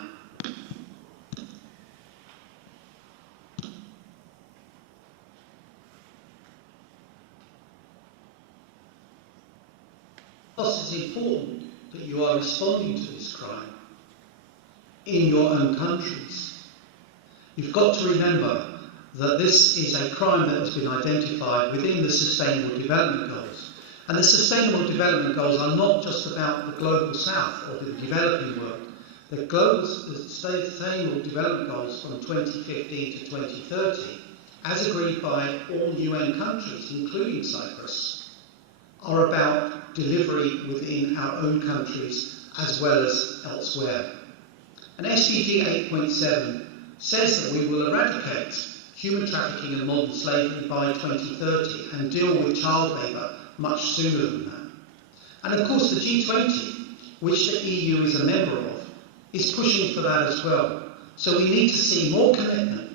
It's important that you are responding to this crime in your own countries. You've got to remember that this is a crime that has been identified within the Sustainable Development Goals. And the Sustainable Development Goals are not just about the Global South or the developing world. The Sustainable Development Goals from 2015 to 2030, as agreed by all UN countries, including Cyprus, are about delivery within our own countries as well as elsewhere. And SDG 8.7 says that we will eradicate human trafficking and modern slavery by 2030 and deal with child labour much sooner than that. And of course the G20, which the EU is a member of, is pushing for that as well. So we need to see more commitment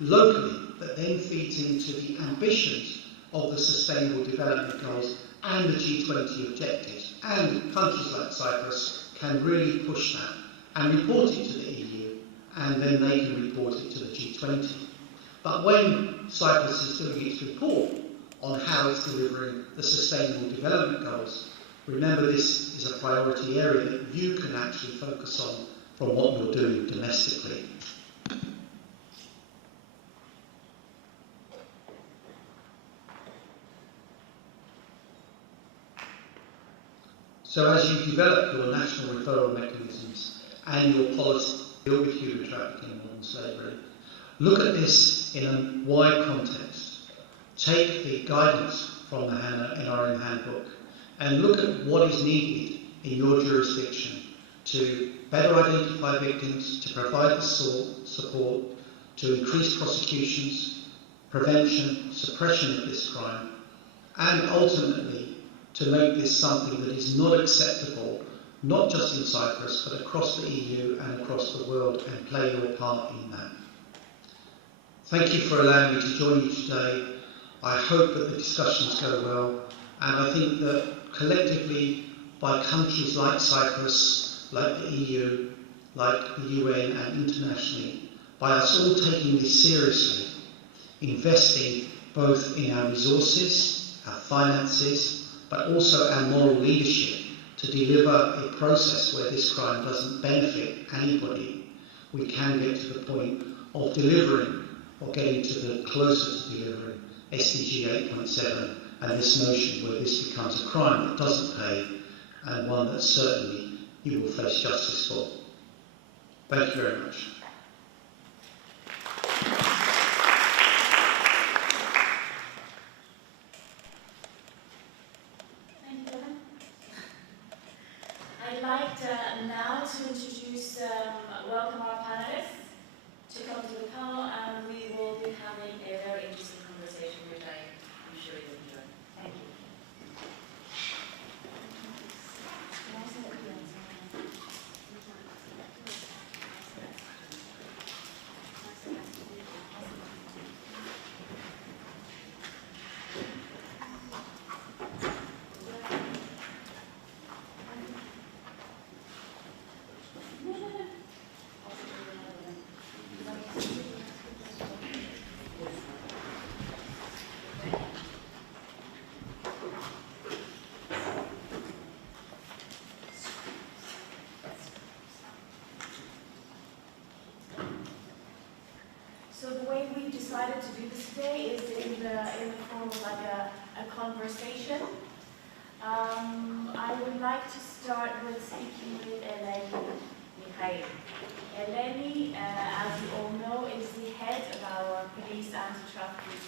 locally that then feeds into the ambitions of the Sustainable Development Goals and the G20 objectives. And countries like Cyprus can really push that and report it to the EU, and then they can report it to the G20. But when Cyprus is doing its report on how it's delivering the Sustainable Development Goals, remember this is a priority area that you can actually focus on from what you're doing domestically. So as you develop your national referral mechanisms and your policy to deal with human trafficking and modern slavery, look at this in a wide context. Take the guidance from the NRM handbook and look at what is needed in your jurisdiction to better identify victims, to provide the support, to increase prosecutions, prevention, suppression of this crime, and ultimately to make this something that is not acceptable, not just in Cyprus, but across the EU and across the world, and play your part in that. Thank you for allowing me to join you today. I hope that the discussions go well, and I think that collectively by countries like Cyprus, like the EU, like the UN and internationally, by us all taking this seriously, investing both in our resources, our finances, but also our moral leadership to deliver a process where this crime doesn't benefit anybody, we can get to the point of delivering, or getting to the closer to delivering SDG 8.7 and this notion where this becomes a crime that doesn't pay and one that certainly you will face justice for. Thank you very much. Thank you. I'd like now to introduce, welcome our panelists to come to the panel, and we will be having a very interesting conversation, which I'm sure you'll enjoy. Thank you. So the way we decided to do this today is in the form of like a conversation. I would like to start with speaking with Eleni. Eleni, as you all know, is the head of our police anti-trafficking.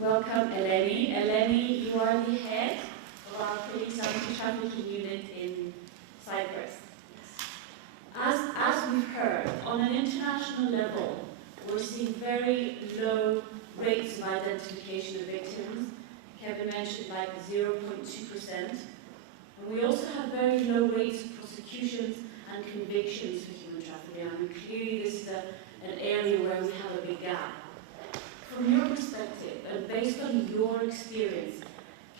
Welcome, Eleni. Eleni, you are the head of our police anti-trafficking unit in Cyprus. As we've heard, on an international level, we're seeing very low rates of identification of victims. Kevin mentioned like 0.2%. And we also have very low rates of prosecutions and convictions for human trafficking. I mean, clearly this is an area where we have a big gap. From your perspective, and based on your experience,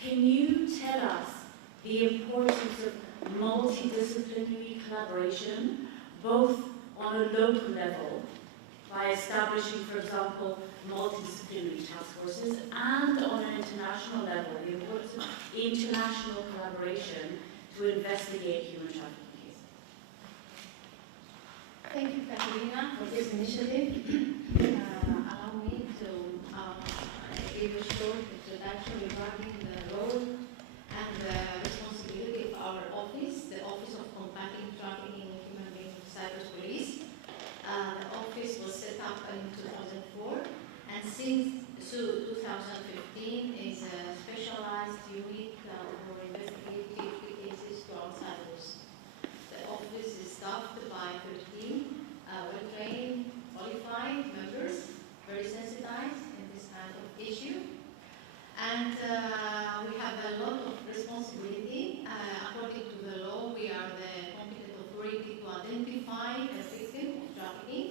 can you tell us the importance of multidisciplinary collaboration, both on a local level, by establishing, for example, multidisciplinary task forces, and on an international level, the importance of international collaboration to investigate human trafficking cases? Thank you, Katerina, for this initiative. Allow me to give a short introduction regarding the role and the responsibility of our office, the Office of Combating Trafficking in Human Beings of Cyprus Police. The office was set up in 2004, and since 2015 is a specialized unit for investigative cases throughout Cyprus. The office is staffed by 13 well-trained, qualified members, very sensitized in this kind of issue. And we have a lot of responsibility. According to the law, we are the competent authority to identify a victim of trafficking.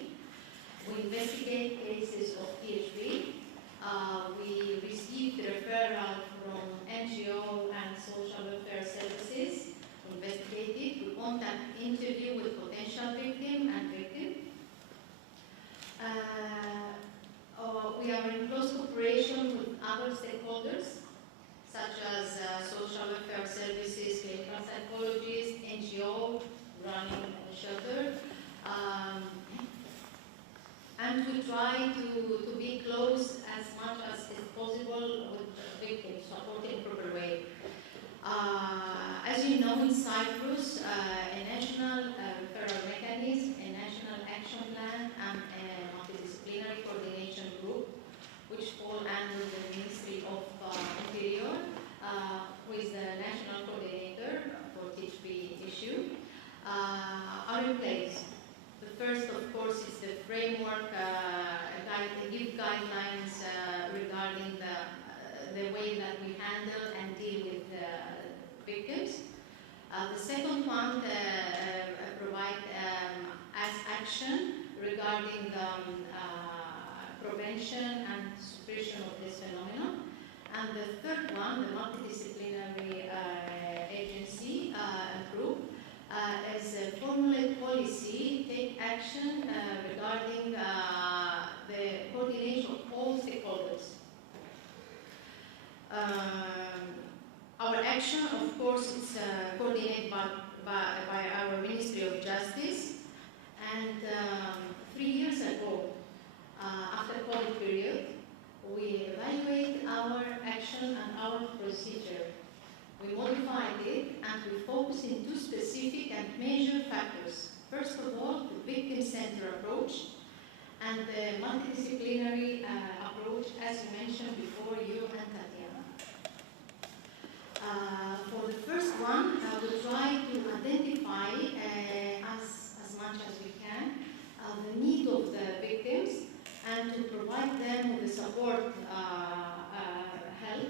We investigate cases of THV. We receive the referral from NGO and social welfare services to investigate it. We contact, interview with potential victim and victim. We are in close cooperation with other stakeholders, such as social welfare services, clinical psychologists, NGO running a shelter. And we try to be close as much as is possible with victims, supporting in a proper way. As you know, in Cyprus, a national referral mechanism, a national action plan, and a multidisciplinary coordination group, which fall under the Ministry of Interior, who is the national coordinator for THP issue, are in place. The first, of course, is the framework, give guidelines regarding the way that we handle and deal with victims. The second one provide as action regarding the prevention and suppression of this phenomenon. And the third one, the multidisciplinary agency group, is a formulate policy, take action regarding the coordination of all stakeholders. Our action, of course, is coordinated by our Ministry of Justice. And 3 years ago, after the COVID period, we evaluate our action and our procedure. We modified it and we focus in two specific and major factors. First of all, the victim-centered approach and the multidisciplinary approach, as you mentioned before, you and Tatiana. For the first one, we try to identify as much as we can the need of the victims and to provide them with the support help.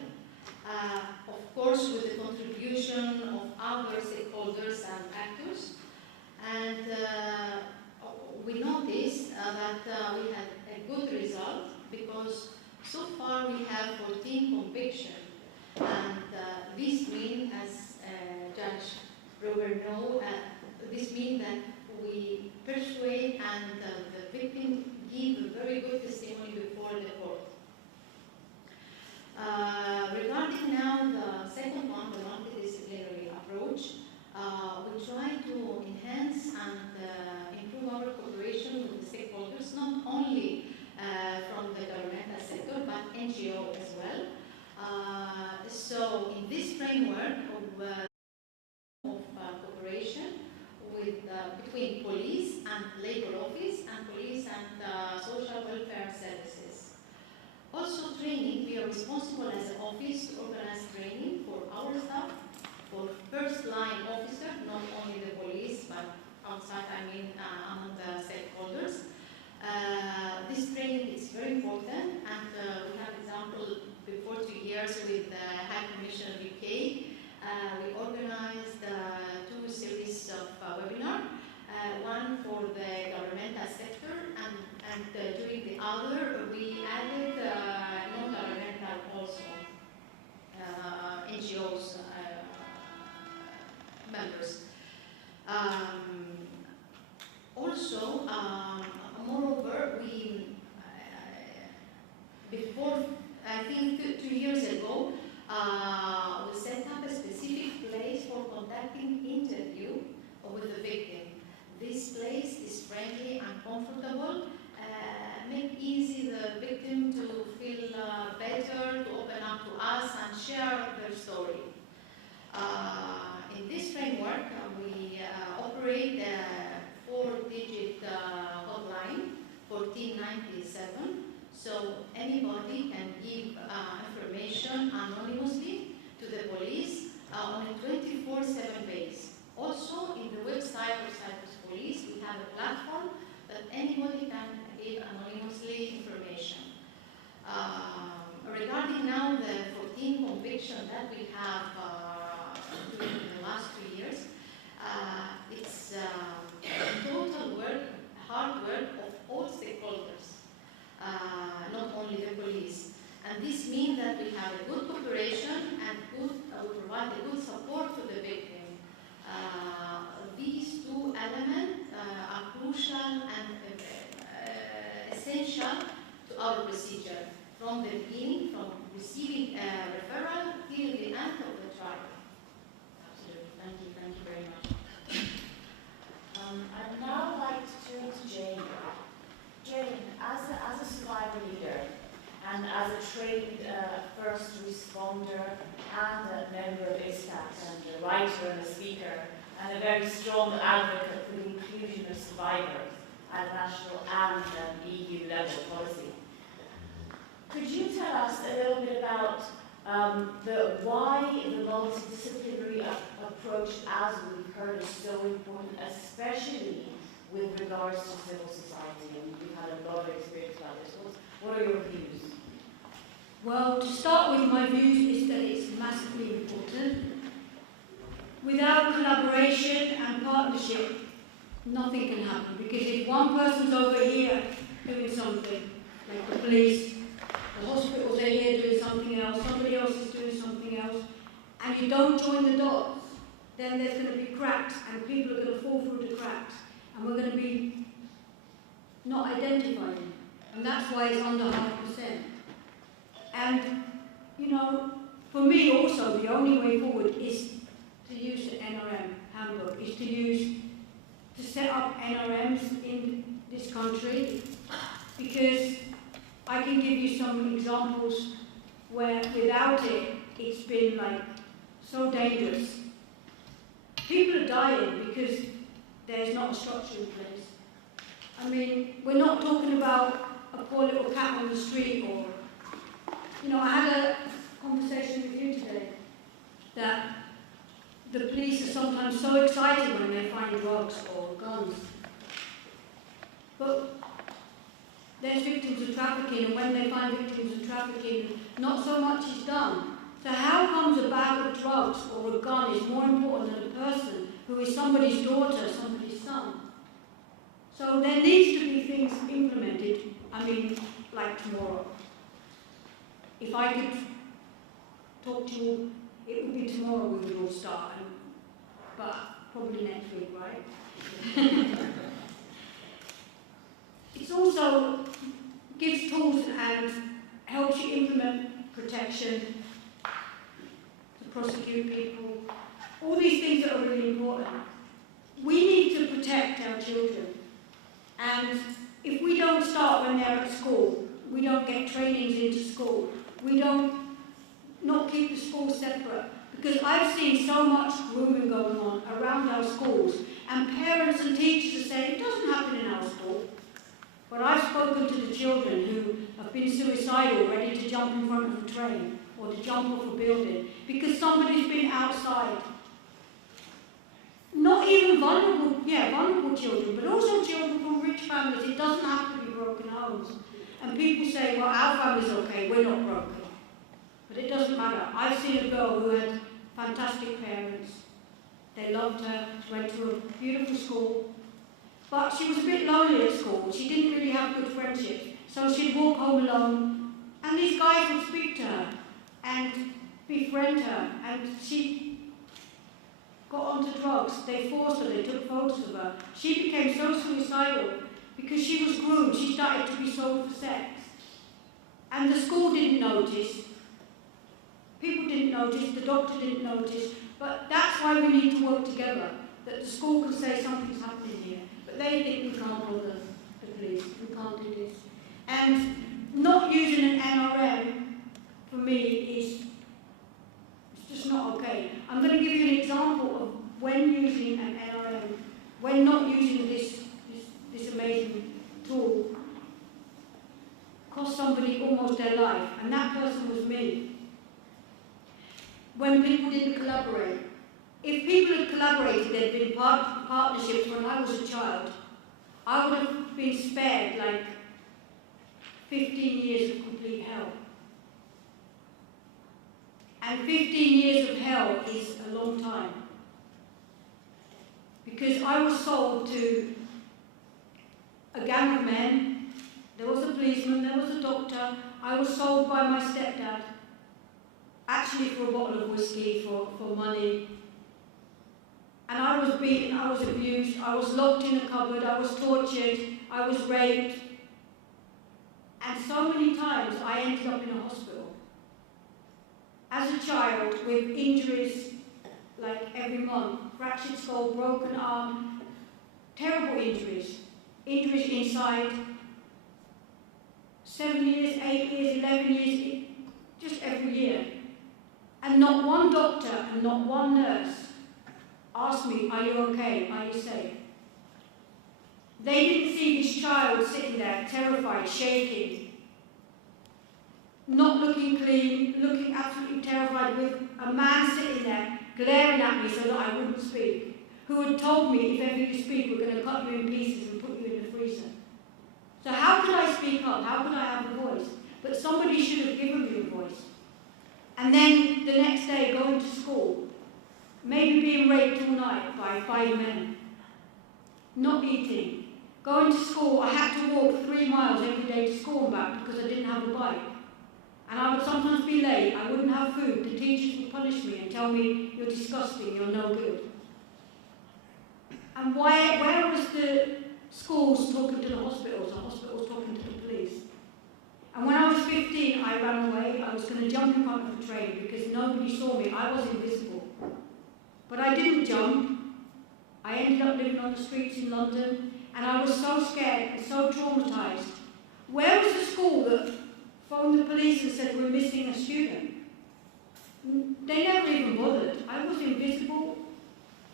Of course, with the contribution of other stakeholders and actors. And we noticed that we had a good result because so far we have 14 convictions. And this means, as Judge Brewer knows, this means that we persuade and the victim give a very good testimony before the court. Regarding now the second one, the multidisciplinary approach, we try to enhance and improve our cooperation with the stakeholders, not only from the governmental sector, but NGO as well. So in this framework of cooperation between police and labor office and police and social welfare services. Also training, we are responsible as an office to organize training for our staff, for first line officer, not only the police, but outside, among the stakeholders. This training is very important, and we have example before 2 years with the High Commissioner UK. We organized 2 series of webinars, one for the governmental sector, and during the other we added non-governmental also, NGOs members. Also, moreover, we before, I think 2 years ago, we set up a specific place for conducting interview with the victim. This place is friendly and comfortable, make easy the victim to feel better, to open up to us and share their story. In this framework, we operate a 4-digit hotline, 1497. So anybody can give information anonymously to the police on a 24/7 basis. Also, in the website of Cyprus Police, we have a platform that anybody can give anonymously information. Regarding now the 14 convictions that we have during the last 2 years, it's total work, hard work of all stakeholders. Not only the police. And this means that we have a good cooperation and we provide a good support to the victim. These two elements are crucial and essential to our procedure from the beginning, from receiving a referral till the end of the trial. Absolutely. Thank you very much. I'd now like to turn to Jane. Jane, as a survivor leader and as a trained first responder and a member of ISTAT and a writer and a speaker and a very strong advocate for the inclusion of survivors at national and EU level policy, could you tell us a little bit about why the multidisciplinary approach, as we've heard, is so important, especially with regards to civil society, and you've had a lot of experience about this. What are your views? Well, to start with, my views is that it's massively important. Without collaboration and partnership, nothing can happen. Because if one person's over here doing something, like the police, The hospitals are here doing something else, somebody else is doing something else, and you don't join the dots, then there's going to be cracks, and people are going to fall through the cracks, and we're going to be not identifying. And that's why it's under 5%. And, you know, for me also, the only way forward is to use the NRM handbook, is to set up NRMs in this country, because I can give you some examples where without it, it's been like so dangerous. People are dying because there's not a structure in place. I mean, we're not talking about a poor little cat on the street or, you know, I had a conversation with you today that the police are sometimes so excited when they find drugs or guns. But there's victims of trafficking, and when they find victims of trafficking, not so much is done. So how comes a bag of drugs or a gun is more important than a person who is somebody's daughter, somebody's son? So there needs to be things implemented, I mean, like tomorrow. If I could talk to you, it would be tomorrow we would all start, but probably next week, right? It also gives tools and helps you implement protection, to prosecute people, all these things that are really important. We need to protect our children, and if we don't start when they're at school, we don't get trainings into school, we don't not keep the schools separate, because I've seen so much grooming going on around our schools, and parents and teachers are saying it doesn't happen in our school. But I've spoken to the children who have been suicidal, ready to jump in front of a train or to jump off a building because somebody's been outside. Not even vulnerable children, but also children from rich families. It doesn't have to be broken homes. And people say, well, our family's okay, we're not broken. But it doesn't matter. I've seen a girl who had fantastic parents. They loved her, she went to a beautiful school. But she was a bit lonely at school. She didn't really have good friendships. So she'd walk home alone, and these guys would speak to her and befriend her. And she got onto drugs. They forced her, they took photos of her. She became so suicidal because she was groomed. She started to be sold for sex. And the school didn't notice. People didn't notice, the doctor didn't notice. But that's why we need to work together, that the school can say something's happening here. But they think we can't bother the police, we can't do this. And not using an NRM, for me, is it's just not okay. I'm going to give you an example of when using an NRM, when not using this amazing tool, cost somebody almost their life, and that person was me. When people didn't collaborate. If people had collaborated, there'd been partnerships when I was a child, I would have been spared like 15 years of complete hell. And 15 years of hell is a long time. Because I was sold to a gang of men, there was a policeman, there was a doctor, I was sold by my stepdad, actually for a bottle of whiskey, for money. And I was beaten, I was abused, I was locked in a cupboard, I was tortured, I was raped. And so many times I ended up in a hospital. As a child, with injuries like every month, fractured skull, broken arm, terrible injuries. Injuries inside, 7 years, 8 years, 11 years, just every year. And not one doctor and not one nurse asked me, are you okay? Are you safe? They didn't see this child sitting there, terrified, shaking, not looking clean, looking absolutely terrified, with a man sitting there, glaring at me so that I wouldn't speak, who had told me, if ever you speak, we're going to cut you in pieces and put you in the freezer. So how could I speak up? How could I have a voice? But somebody should have given me a voice. And then the next day, going to school, maybe being raped all night by 5 men, not eating. Going to school, I had to walk 3 miles every day to school and back because I didn't have a bike. And I would sometimes be late, I wouldn't have food, the teachers would punish me and tell me, you're disgusting, you're no good. And where was the schools talking to the hospitals talking to the police? And when I was 15, I ran away. I was going to jump in front of the train because nobody saw me. I was invisible. But I didn't jump. I ended up living on the streets in London, and I was so scared and so traumatised. Where was the school that phoned the police and said we're missing a student? They never even bothered. I was invisible,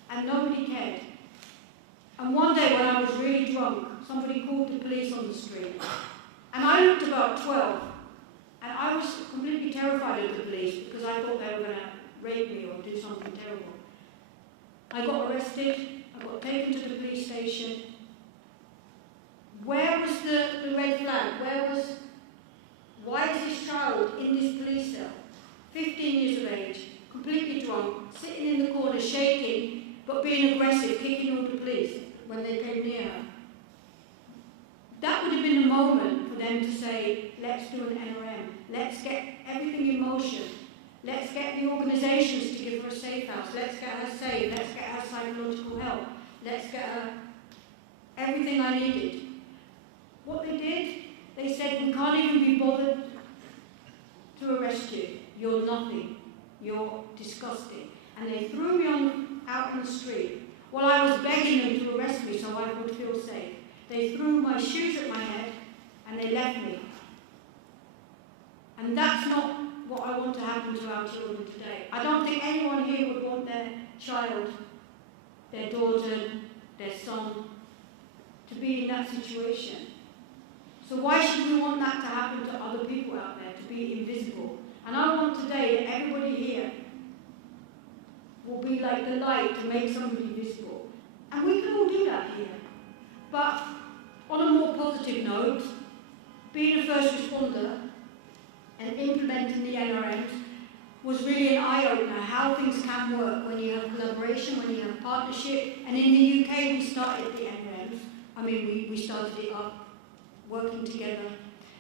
and nobody cared. And one day when I was really drunk, somebody called the police on the street. And I looked about 12, and I was completely terrified of the police because I thought they were going to rape me or do something terrible. I got arrested, I got taken to the police station. Where was the red flag? Why is this child in this police cell, 15 years of age, completely drunk, sitting in the corner shaking, but being aggressive, kicking all the police when they came near her? That would have been the moment for them to say, let's do an NRM, let's get everything in motion, let's get the organisations to give her a safe house, let's get her safe, let's get her psychological help, let's get her everything I needed. What they did, they said, we can't even be bothered to arrest you, you're nothing, you're disgusting. And they threw me out on the street while I was begging them to arrest me so I would feel safe. They threw my shoes at my head and they left me. And that's not what I want to happen to our children today. I don't think anyone here would want their child, their daughter, their son, to be in that situation. So why should we want that to happen to other people out there, to be invisible? And I want today that everybody here will be like the light to make somebody visible. And we can all do that here. But on a more positive note, being a first responder and implementing the NRMs was really an eye-opener, how things can work when you have collaboration, when you have partnership. And in the UK, we started the NRMs. I mean, we started it up, working together.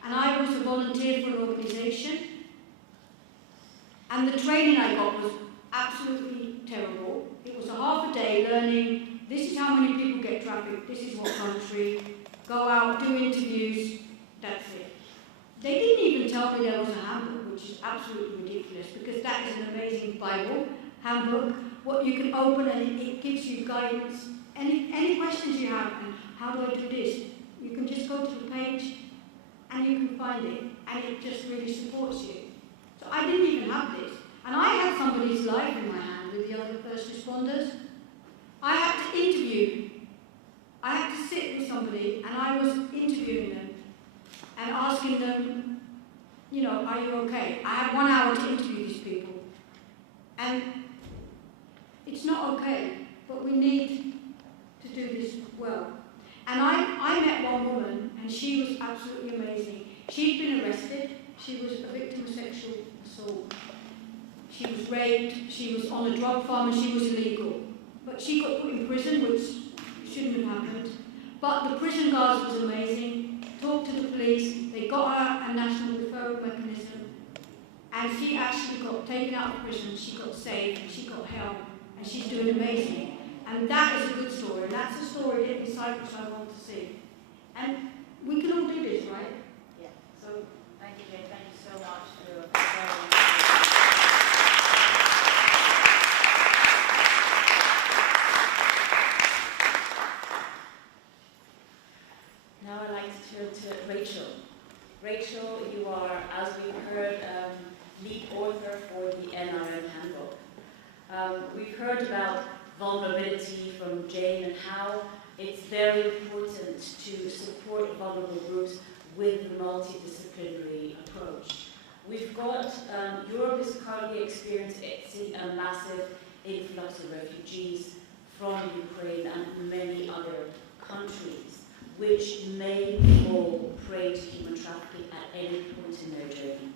And I was a volunteer for an organisation. And the training I got was absolutely terrible. It was a half a day learning, this is how many people get trafficked, this is what country, go out, do interviews, that's it. They didn't even tell me there was a handbook, which is absolutely ridiculous, because that is an amazing Bible, handbook, what you can open and it gives you guidance. Any questions you have, and how do I do this? You can just go to the page and you can find it, and it just really supports you. So I didn't even have this. And I had somebody's life in my hand with the other first responders. I had to interview. I had to sit with somebody and I was interviewing them and asking them, you know, are you okay? I had 1 hour to interview these people. And it's not okay, but we need to do this well. And I met one woman and she was absolutely amazing. She'd been arrested. She was a victim of sexual assault. She was raped, she was on a drug farm and she was illegal. But she got put in prison, which shouldn't have happened. But the prison guards was amazing, talked to the police, they got her a national referral mechanism, and she actually got taken out of prison, she got saved, she got help, and she's doing amazing. And that is a good story, and that's a story that in Cyprus I want to see. And we can all do this, right? Yeah. So thank you, Jane. Thank you so much for Now I'd like to turn to Rachel. Rachel, you are, as we've heard, lead author for the NRM handbook. We've heard about vulnerability from Jane and how it's very important to support vulnerable groups with the multidisciplinary approach. We've got, Europe is currently experiencing a massive influx of refugees from Ukraine and many other countries, which may fall prey to human trafficking at any point in their journey.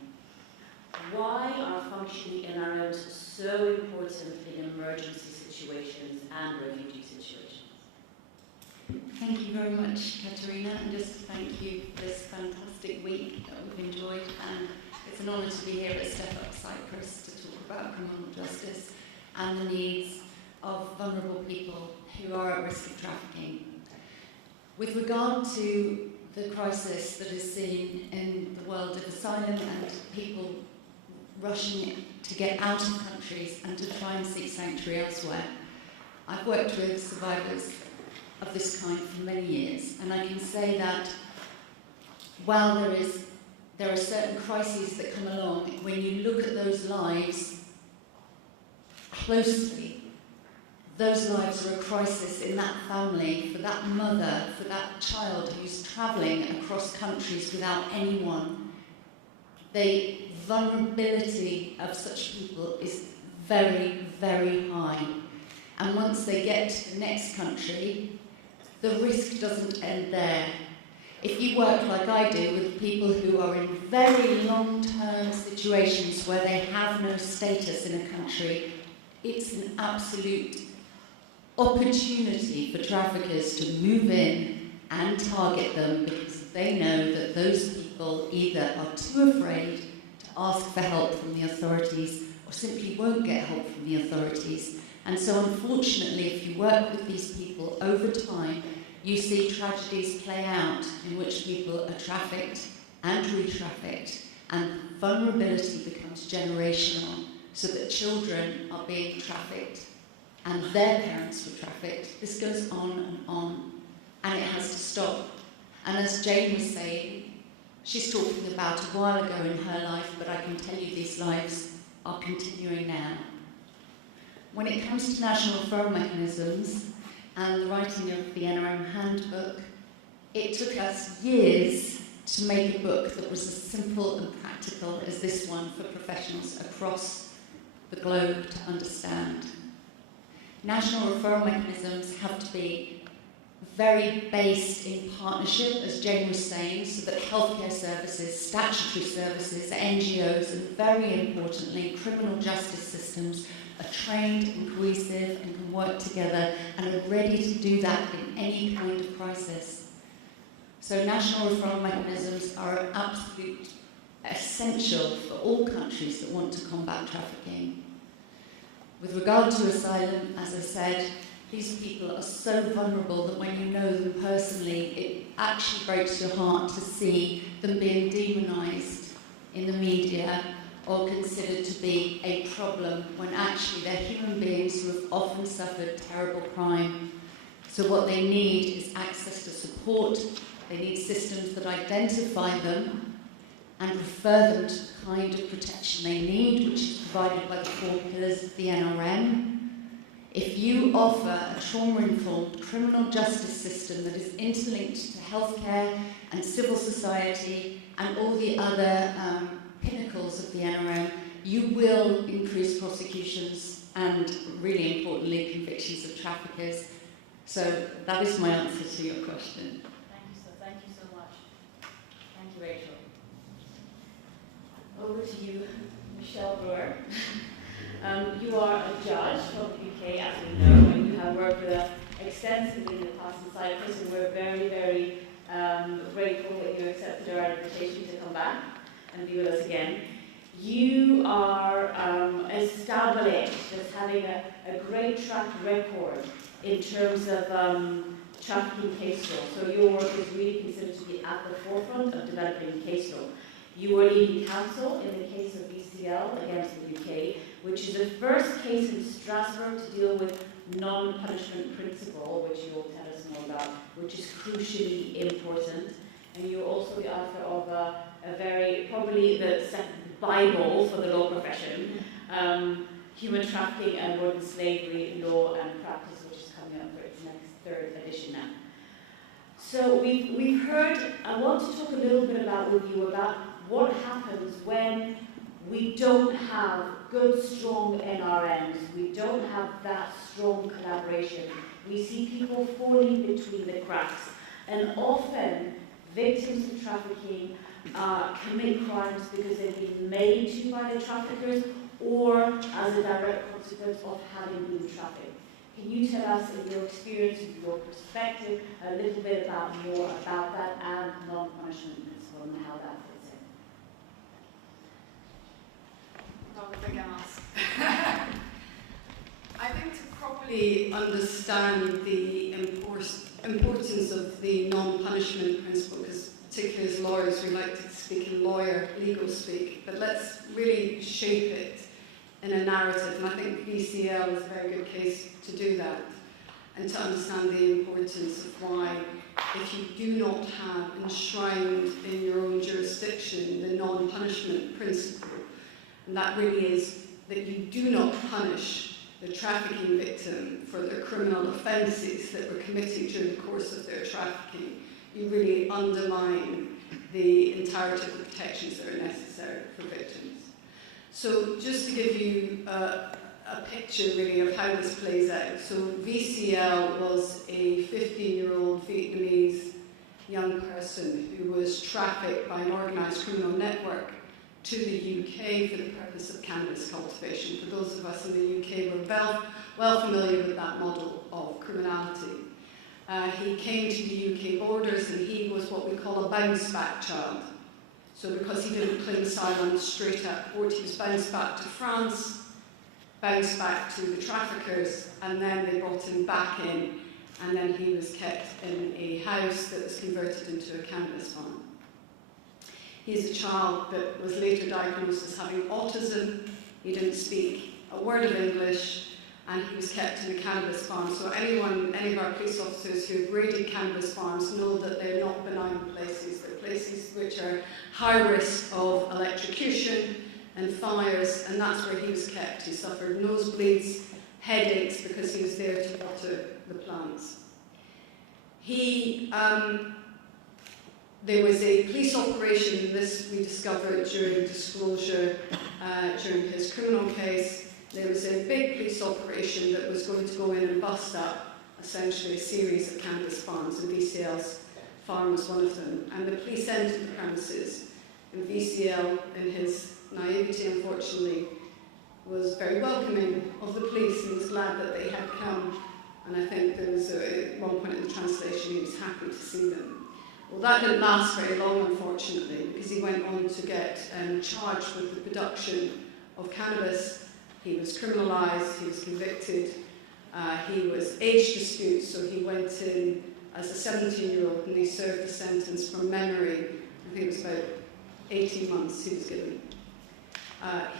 Why are functioning NRMs so important in emergency situations and refugee situations? Thank you very much, Katerina, and just thank you for this fantastic week that we've enjoyed. And it's an honour to be here at Step Up Cyprus to talk about criminal justice and the needs of vulnerable people who are at risk of trafficking. With regard to the crisis that is seen in the world of asylum and people rushing to get out of countries and to try and seek sanctuary elsewhere, I've worked with survivors of this kind for many years, and I can say that while there are certain crises that come along, when you look at those lives closely, those lives are a crisis in that family, for that mother, for that child who's travelling across countries without anyone. The vulnerability of such people is very, very high. And once they get to the next country, the risk doesn't end there. If you work like I do with people who are in very long-term situations where they have no status in a country, it's an absolute opportunity for traffickers to move in and target them, because they know that those people either are too afraid to ask for help from the authorities or simply won't get help from the authorities. And so unfortunately, if you work with these people over time, you see tragedies play out in which people are trafficked and re-trafficked, and vulnerability becomes generational, so that children are being trafficked and their parents were trafficked. This goes on, and it has to stop. And as Jane was saying, she's talking about a while ago in her life, but I can tell you these lives are continuing now. When it comes to national referral mechanisms and the writing of the NRM handbook, it took us years to make a book that was as simple and practical as this one for professionals across the globe to understand. National referral mechanisms have to be very based in partnership, as Jane was saying, so that healthcare services, statutory services, NGOs, and very importantly, criminal justice systems are trained and cohesive and can work together and are ready to do that in any kind of crisis. So national referral mechanisms are absolute essential for all countries that want to combat trafficking. With regard to asylum, as I said, these people are so vulnerable that when you know them personally, it actually breaks your heart to see them being demonised in the media or considered to be a problem, when actually they're human beings who have often suffered terrible crime. So what they need is access to support. They need systems that identify them and refer them to the kind of protection they need, which is provided by the 4 pillars of the NRM. If you offer a trauma-informed criminal justice system that is interlinked to healthcare and civil society and all the other pinnacles of the NRM, you will increase prosecutions and, really importantly, convictions of traffickers. So that is my answer to your question. Thank you so much. Thank you, Rachel. Over to you, Michelle Brewer. You are a judge from the UK, as we know, and you have worked with us extensively in the past in Cyprus, and we're very, very grateful that you accepted our invitation to come back and be with us again. You are established as having a great track record in terms of trafficking case law. So your work is really considered to be at the forefront of developing case law. You were leading counsel in the case of BCL against the UK, which is the first case in Strasbourg to deal with non-punishment principle, which you will tell us more about, which is crucially important. And you're also the author of a very, probably the Bible for the law profession, Human Trafficking and Modern Slavery, Law and Practice, which is coming up for its next 3rd edition now. So we've heard, I want to talk a little bit with you about what happens when we don't have good, strong NRMs, we don't have that strong collaboration. We see people falling between the cracks, and often victims of trafficking commit crimes because they've been made to by the traffickers or as a direct consequence of having been trafficked. Can you tell us, in your experience, in your perspective, a little bit more about that and non-punishment principle and how that fits ask? I think to properly understand the importance of the non-punishment principle, because particularly as lawyers we like to speak in legal speak, but let's really shape it in a narrative, and I think VCL is a very good case to do that, and to understand the importance of why, if you do not have enshrined in your own jurisdiction the non-punishment principle, and that really is that you do not punish the trafficking victim for their criminal offences that were committed during the course of their trafficking, you really undermine the entirety of the protections that are necessary for victims. So just to give you a picture really of how this plays out. So VCL was a 15-year-old Vietnamese young person who was trafficked by an organised criminal network to the UK for the purpose of cannabis cultivation. For those of us in the UK, we're well familiar with that model of criminality. He came to the UK borders and he was what we call a bounce-back child. So because he didn't claim asylum straight at port, he was bounced back to France, bounced back to the traffickers, and then they brought him back in, and then he was kept in a house that was converted into a cannabis farm. He's a child that was later diagnosed as having autism. He didn't speak a word of English, and he was kept in a cannabis farm. So any of our police officers who have raided cannabis farms know that they're not benign places. They're places which are high risk of electrocution and fires, and that's where he was kept. He suffered nosebleeds, headaches, because he was there to water the plants. There was a police operation, this we discovered during disclosure during his criminal case. There was a big police operation that was going to go in and bust up essentially a series of cannabis farms, and VCL's farm was one of them. And the police entered the premises, and VCL, in his naivety unfortunately, was very welcoming of the police and was glad that they had come. And I think there was at one point in the translation he was happy to see them. Well, that didn't last very long, unfortunately, because he went on to get charged with the production of cannabis. He was criminalised, he was convicted, he was age dispute, so he went in as a 17-year-old and he served a sentence from memory. I think it was about 18 months he was given.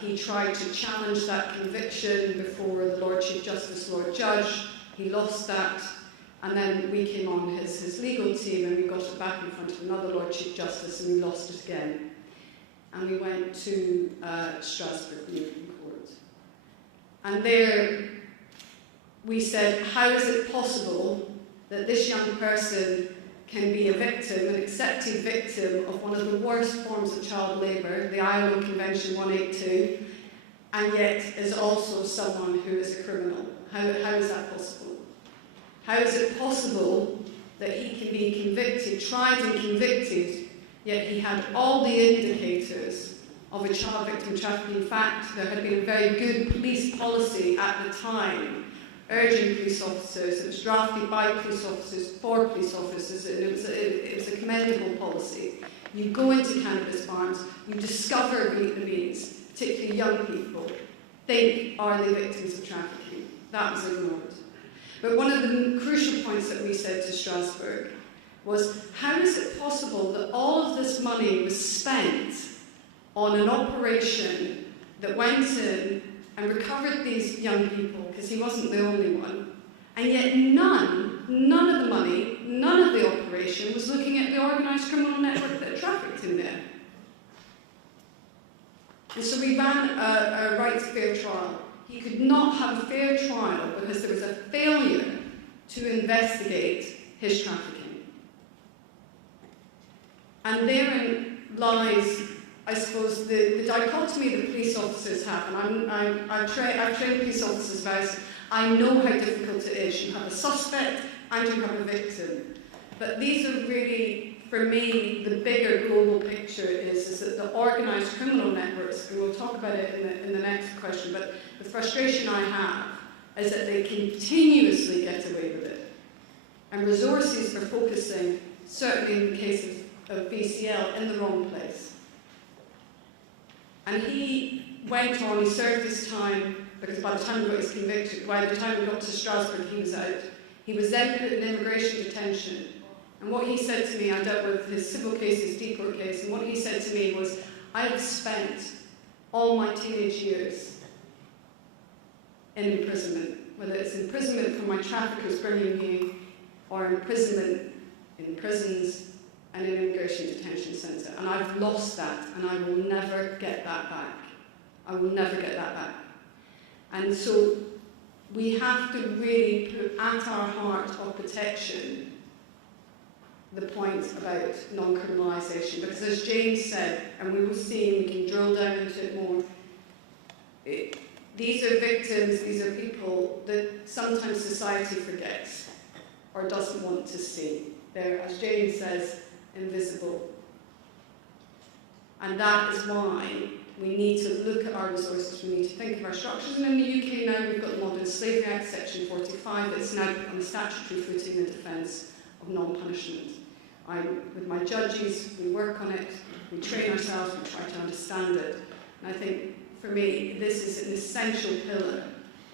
He tried to challenge that conviction before the Lord Chief Justice, Lord Judge. He lost that. And then we came on his legal team and we got it back in front of another Lord Chief Justice and we lost it again. And we went to Strasbourg, the European Court. And there we said, how is it possible that this young person can be a victim, an accepted victim of one of the worst forms of child labour, the ILO Convention 182, and yet is also someone who is a criminal? How is that possible? How is it possible that he can be convicted, tried and convicted, yet he had all the indicators of a child victim trafficking? In fact, there had been a very good police policy at the time urging police officers. It was drafted by police officers for police officers, and it was a commendable policy. You go into cannabis farms, you discover Vietnamese, particularly young people, think, are they victims of trafficking? That was ignored. But one of the crucial points that we said to Strasbourg was, how is it possible that all of this money was spent on an operation that went in and recovered these young people, because he wasn't the only one, and yet none of the money, none of the operation was looking at the organised criminal network that trafficked him there? And so we ran a right to fair trial. He could not have a fair trial because there was a failure to investigate his trafficking. And therein lies, I suppose, the dichotomy that police officers have. And I've trained police officers about, I know how difficult it is. You have a suspect and you have a victim. But these are really, for me, the bigger global picture is that the organised criminal networks, and we'll talk about it in the next question, but the frustration I have is that they continuously get away with it. And resources are focusing, certainly in the case of VCL, in the wrong place. And he went on, he served his time, because by the time he got his conviction, by the time he got to Strasbourg, he was out. He was then put in immigration detention. And what he said to me, I dealt with his civil case, his deport case, and what he said to me was, I have spent all my teenage years in imprisonment, whether it's imprisonment for my traffickers bringing me, or imprisonment in prisons and in an immigration detention centre. And I've lost that, and I will never get that back. I will never get that back. And so we have to really put at our heart of protection the point about non-criminalisation, because as James said, and we will see, and we can drill down into it more, these are victims, these are people that sometimes society forgets or doesn't want to see. They're, as James says, invisible. And that is why we need to look at our resources, we need to think of our structures. And in the UK now we've got the Modern Slavery Act, Section 45, that's now on the statutory footing in the defence of non-punishment. With my judges, we work on it, we train ourselves, we try to understand it. And I think, for me, this is an essential pillar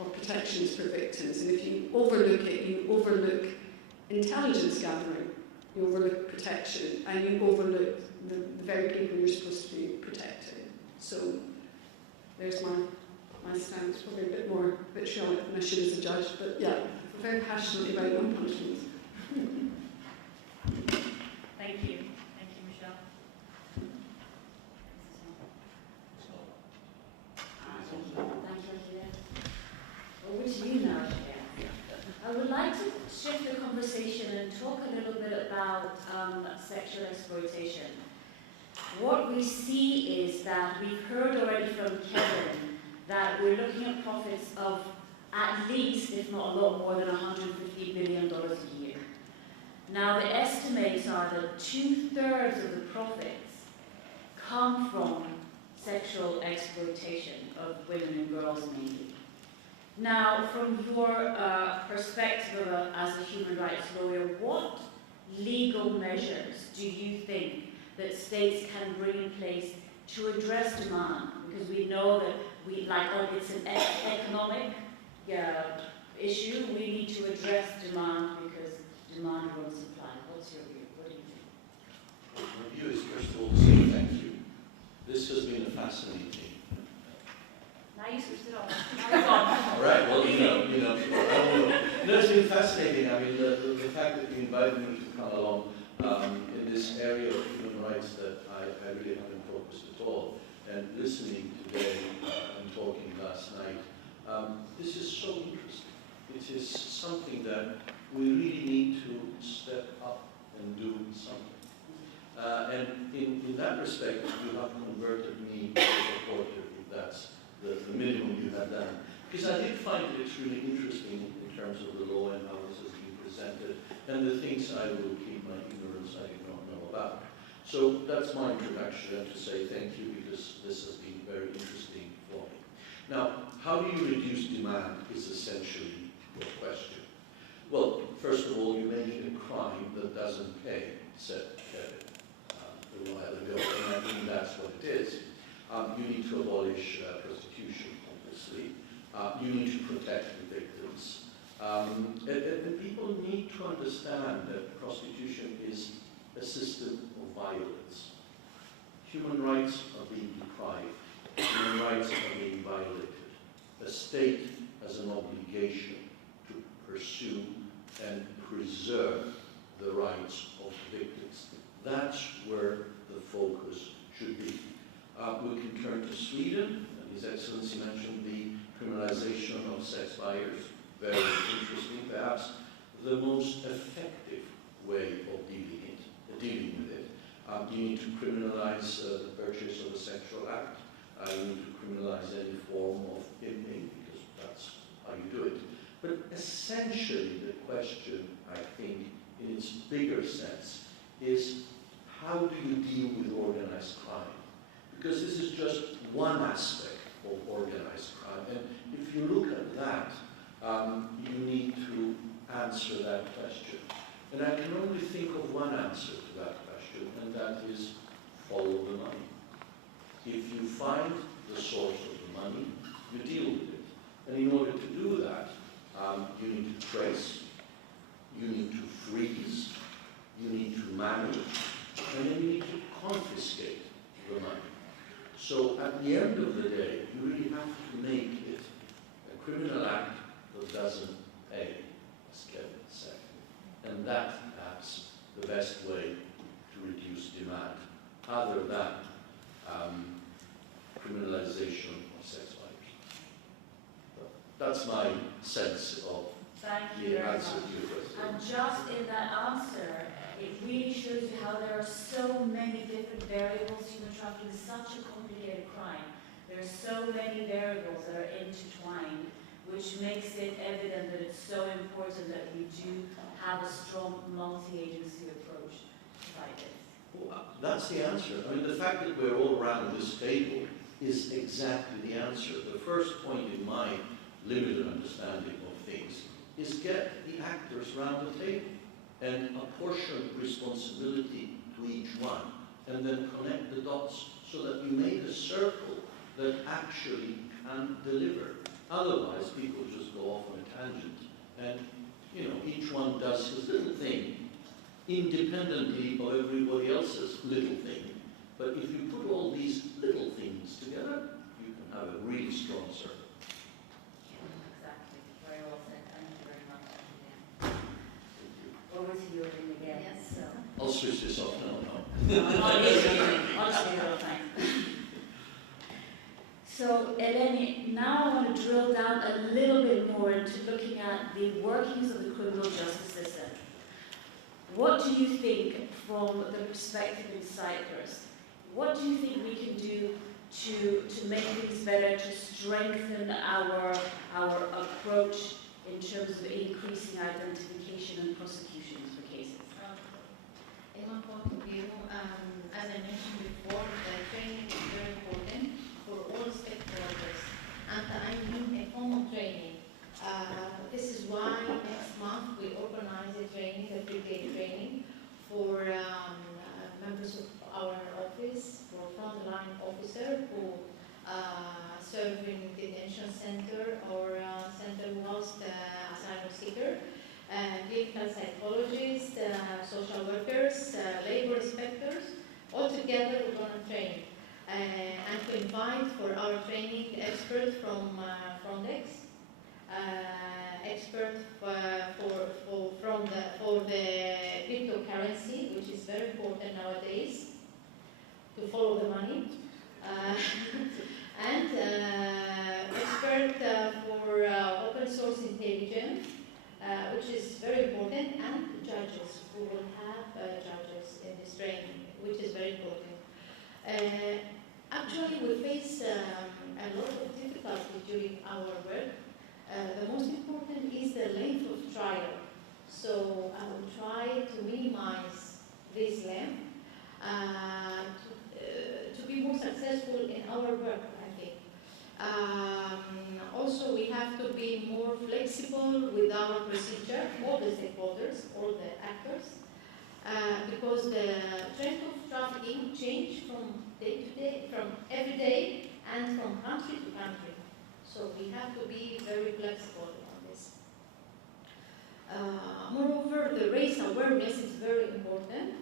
of protections for victims. And if you overlook it, you overlook intelligence gathering, you overlook protection, and you overlook the very people you're supposed to be protecting. So there's my stance, probably a bit vitriolic than I should as a judge, but yeah, I'm very passionate about non-punishment. Thank you. Thank you, Michelle. Over to you now, Jeanette. I would like to shift the conversation and talk a little bit about sexual exploitation. What we see is that we've heard already from Kevin that we're looking at profits of at least, if not a lot more than $150 billion a year. Now, the estimates are that 2/3 of the profits come from sexual exploitation of women and girls mainly. Now, from your perspective as a human rights lawyer, what legal measures do you think that states can bring in place to address demand? Because we know that it's an economic issue. We need to address demand because demand runs supply. What's your view? What do you think? My view is, first of all, to say thank you. This has been a fascinating. Now you switched it off. Now it's on. All right. Well, no, it's been fascinating. I mean, the fact that you invited me to come along in this area of human rights that I really haven't focused at all, and listening today and talking last night, this is so interesting. It is something that we really need to step up and do something. And in that respect, you have converted me to a reporter, if that's the minimum you have done. Because I did find it extremely interesting in terms of the law and how this has been presented, and the things I will keep my ignorance I do not know about. So that's my introduction to say thank you, because this has been very interesting for me. Now, how do you reduce demand is essentially your question. Well, first of all, you make it a crime that doesn't pay, said Kevin a while ago, and I think that's what it is. You need to abolish prostitution, obviously. You need to protect the victims. And people need to understand that prostitution is a system of violence. Human rights are being deprived. Human rights are being violated. A state has an obligation to pursue and preserve the rights of victims. That's where the focus should be. We can turn to Sweden, and His Excellency mentioned the criminalization of sex buyers. Very interesting, perhaps the most effective way of dealing with it. You need to criminalize the purchase of a sexual act. You need to criminalize any form of pimping, because that's how you do it. But essentially, the question, I think, in its bigger sense, is how do you deal with organized crime? Because this is just one aspect of organized crime. And if you look at that, you need to answer that question. And I can only think of one answer to that question, and that is follow the money. If you find the source of the money, you deal with it. And in order to do that, you need to trace, you need to freeze, you need to manage, and then you need to confiscate the money. So at the end of the day, you really have to make it a criminal act that doesn't pay, as Kevin said. And that, perhaps, the best way to reduce demand, other than criminalization of sex workers. That's my sense of the answer to your question. And just in that answer, it really shows you how there are so many different variables. Human trafficking is such a complicated crime. There are so many variables that are intertwined, which makes it evident that it's so important that we do have a strong multi-agency approach to fight this. Well, that's the answer. I mean, the fact that we're all around this table is exactly the answer. The first point in my limited understanding of things is get the actors around the table and apportion responsibility to each one, and then connect the dots so that you make a circle that actually can deliver. Otherwise, people just go off on a tangent, and each one does his little thing independently of everybody else's little thing. But if you put all these little things together, you can have a really strong circle. Exactly. Very well said. Thank you very much. Over to you again. Yes. So. I'll switch this off now. Honestly, no, thanks. So, Eleni, now I want to drill down a little bit more into looking at the workings of the criminal justice system. What do you think, from the perspective in Cyprus, what do you think we can do to make things better, to strengthen our approach in terms of increasing identification and prosecutions for cases? In my point of view, as I mentioned before, the training is very important for all stakeholders, and I mean a formal training. This is why next month we organize a training, a 3-day training for members of our office, for frontline officer who serve in detention center or center who host asylum seeker, clinical psychologists, social workers, labor inspectors. All together we're going to train and to invite for our training experts from Frontex, expert for the cryptocurrency, which is very important nowadays to follow the money, and expert for open source intelligence, which is very important, and judges. We will have judges in this training, which is very important. Actually, we face a lot of difficulties during our work. The most important is the length of trial. So I will try to minimize this length to be more successful in our work, I think. Also, we have to be more flexible with our procedure, all the stakeholders, all the actors, because the trend of trafficking change from day to day, from every day, and from country to country. So we have to be very flexible on this. Moreover, the race awareness is very important,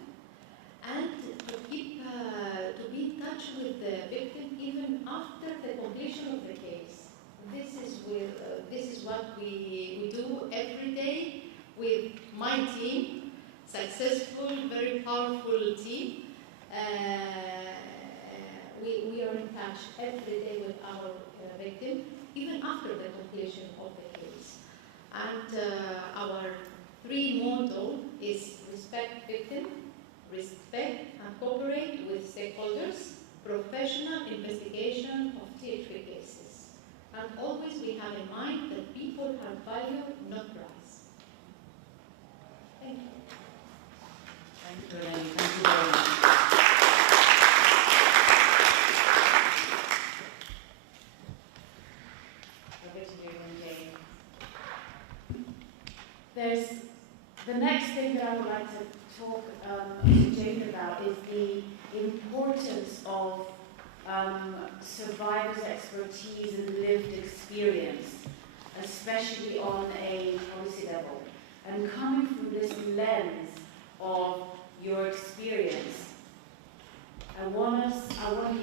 and to keep to be in touch with the victim even after the completion of the case. This is what we do every day with my team, successful, very powerful team. We are in touch every day with our victim, even after the completion of the case. And our 3 motto is respect victim, respect and cooperate with stakeholders, professional investigation of THP cases. And always we have in mind that people have value, not price. Thank you. Thank you, Eleni. Thank you very much. There's the next thing that I would like to talk to Jane about is the importance of survivors' expertise and lived experience, especially on a policy level. And coming from this lens of your experience, I want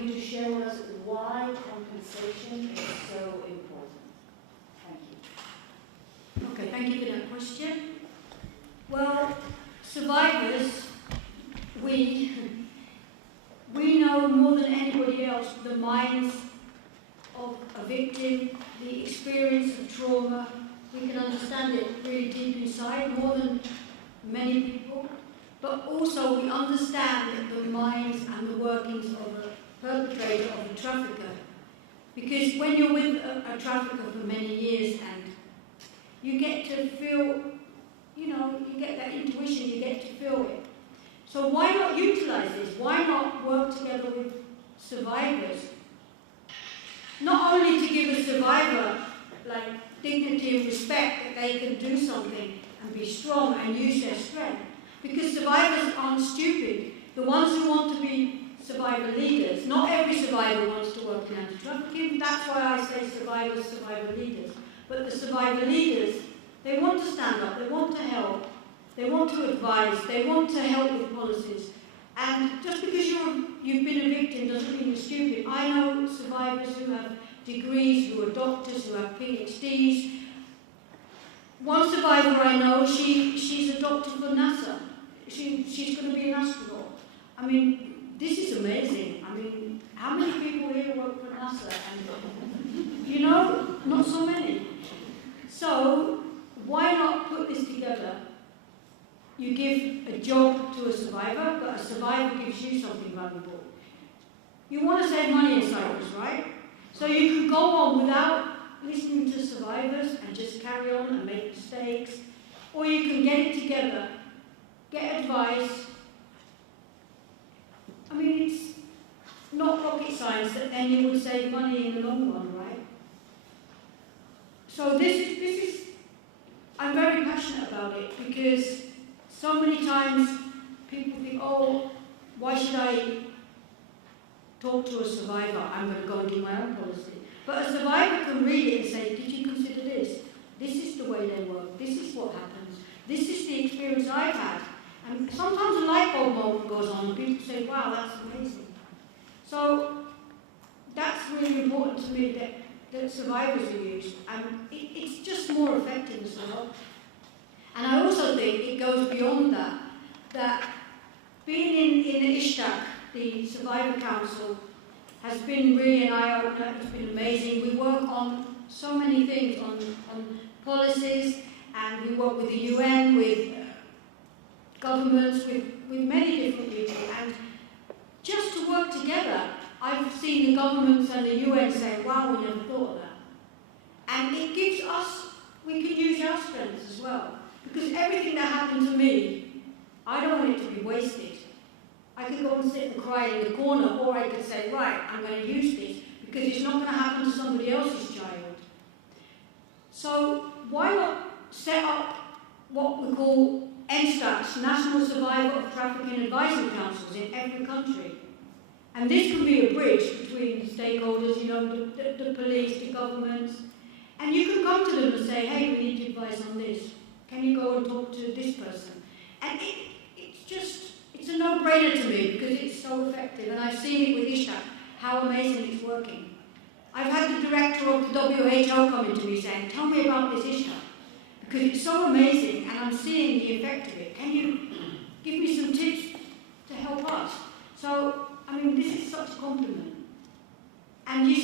you to share with us why compensation is so important. Thank you. Okay, thank you for that question. Well, survivors, we know more than anybody else the minds of a victim, the experience of trauma. We can understand it really deep inside, more than many people. But also we understand the minds and the workings of a perpetrator, of a trafficker. Because when you're with a trafficker for many years and you get to feel, you get that intuition, you get to feel it. So why not utilize this? Why not work together with survivors? Not only to give a survivor dignity and respect that they can do something and be strong and use their strength. Because survivors aren't stupid. The ones who want to be survivor leaders, not every survivor wants to work in anti-trafficking. That's why I say survivors, survivor leaders. But the survivor leaders, they want to stand up, they want to help, they want to advise, they want to help with policies. And just because you've been a victim doesn't mean you're stupid. I know survivors who have degrees, who are doctors, who have PhDs. One survivor I know, she's a doctor for NASA. She's going to be an astronaut. I mean, this is amazing. I mean, how many people here work for NASA? And, not so many. So, why not put this together? You give a job to a survivor, but a survivor gives you something valuable. You want to save money in Cyprus, right? So you can go on without listening to survivors and just carry on and make mistakes, or you can get it together, get advice. I mean, it's not rocket science that then you would save money in the long run, right? So this is, I'm very passionate about it because so many times people think, oh, why should I talk to a survivor? I'm going to go and do my own policy. But a survivor can read it and say, did you consider this? This is the way they work. This is what happens. This is the experience I've had. And sometimes a light bulb moment goes on and people say, wow, that's amazing. So that's really important to me that survivors are used. And it's just more effective as well. And I also think it goes beyond that being in the Ishtak, the Survivor Council, has been really an eye-opener. It's been amazing. We work on so many things, on policies, and we work with the UN, with governments, with many different people. And just to work together, I've seen the governments and the UN say, wow, we never thought of that. And it gives us, we can use our strengths as well. Because everything that happened to me, I don't want it to be wasted. I could go and sit and cry in the corner, or I could say, right, I'm going to use this, because it's not going to happen to somebody else's child. So why not set up what we call NSTACs, National Survivor of Trafficking Advisory Councils, in every country? And this can be a bridge between the stakeholders, the police, the governments, and you can come to them and say, hey, we need advice on this. Can you go and talk to this person? And it's a no-brainer to me because it's so effective. And I've seen it with Ishtak, how amazing it's working. I've had the director of the WHO coming to me saying, tell me about this Ishtak, because it's so amazing and I'm seeing the effect of it. Can you give me some tips to help us? So, I mean, this is such a compliment. And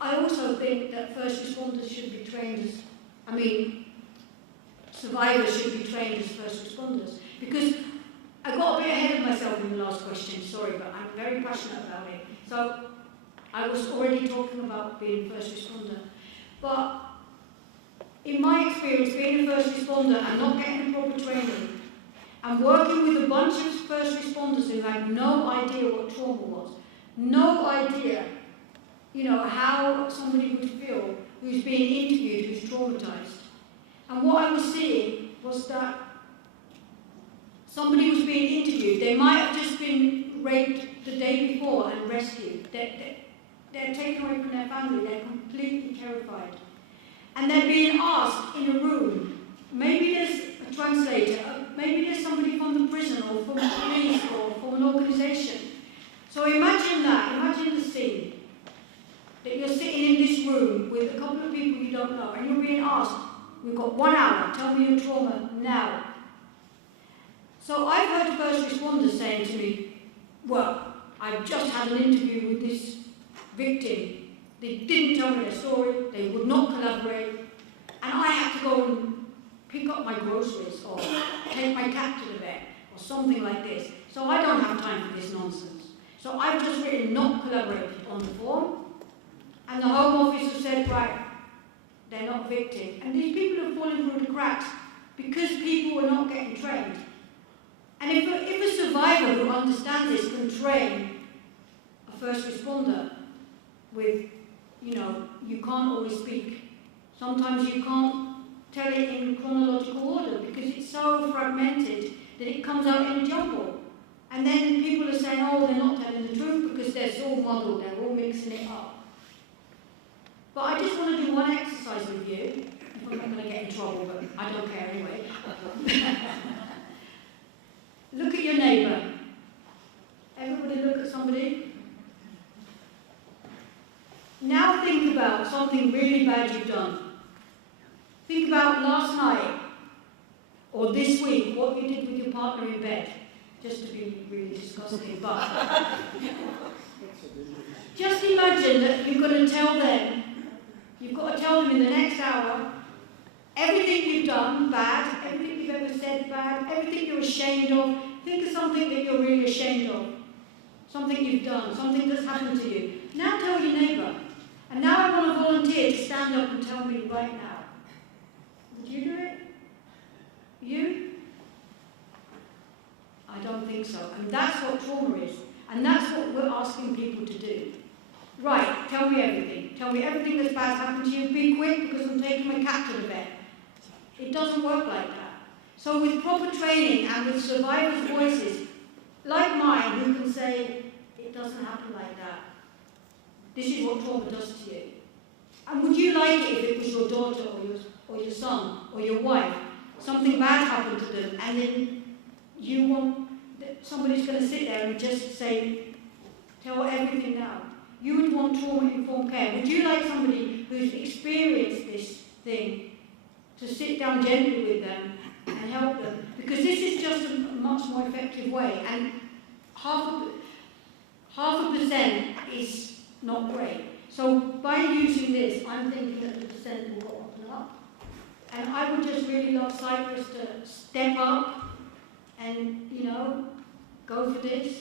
I also think that first responders should be trained as, survivors should be trained as first responders. Because I got a bit ahead of myself in the last question, sorry, but I'm very passionate about it. So I was already talking about being a first responder. But in my experience, being a first responder and not getting the proper training, and working with a bunch of first responders who had no idea what trauma was, no idea, how somebody would feel who's being interviewed, who's traumatized. And what I was seeing was that somebody was being interviewed. They might have just been raped the day before and rescued. they're taken away from their family, they're completely terrified. And they're being asked in a room, maybe there's a translator, maybe there's somebody from the prison or from the police or from an organisation. So imagine that, imagine the scene. That you're sitting in this room with a couple of people you don't know and you're being asked, we've got 1 hour, tell me your trauma now. So I've heard first responders saying to me, well, I've just had an interview with this victim. They didn't tell me their story, they would not collaborate, and I had to go and pick up my groceries or take my cat to the vet or something like this. So I don't have time for this nonsense. So I've just written not collaborated on the form, and the Home Office has said, right, they're not victim. And these people are falling through the cracks because people are not getting trained. And if a survivor who understands this can train a first responder with, you know, you can't always speak. Sometimes you can't tell it in chronological order because it's so fragmented that it comes out in a jumble. And then people are saying, oh, they're not telling the truth because they're all muddled, they're all mixing it up. But I just want to do one exercise with you. I'm not going to get in trouble, but I don't care anyway. Look at your neighbour. Everybody look at somebody. Now think about something really bad you've done. Think about last night or this week, what you did with your partner in bed. Just to be really disgusting, but just imagine that you're going to tell them, you've got to tell them in the next hour, everything you've done bad, everything you've ever said bad, everything you're ashamed of. Think of something that you're really ashamed of. Something you've done, something that's happened to you. Now tell your neighbour. And now I want to volunteer to stand up and tell me right now. Would you do it? You? I don't think so. And that's what trauma is. And that's what we're asking people to do. Right, tell me everything. Tell me everything that's bad happened to you. Be quick because I'm taking my cat to the vet. It doesn't work like that. So with proper training and with survivors' voices, like mine, who can say, it doesn't happen like that. This is what trauma does to you. And would you like it if it was your daughter or your son or your wife? Something bad happened to them and then you want, somebody's going to sit there and just say, tell everything now. You would want trauma-informed care. Would you like somebody who's experienced this thing to sit down gently with them and help them? Because this is just a much more effective way. And half a percent is not great. So by using this, I'm thinking that the percent will go up and up. And I would just really love Cyprus to step up and, you know, go for this.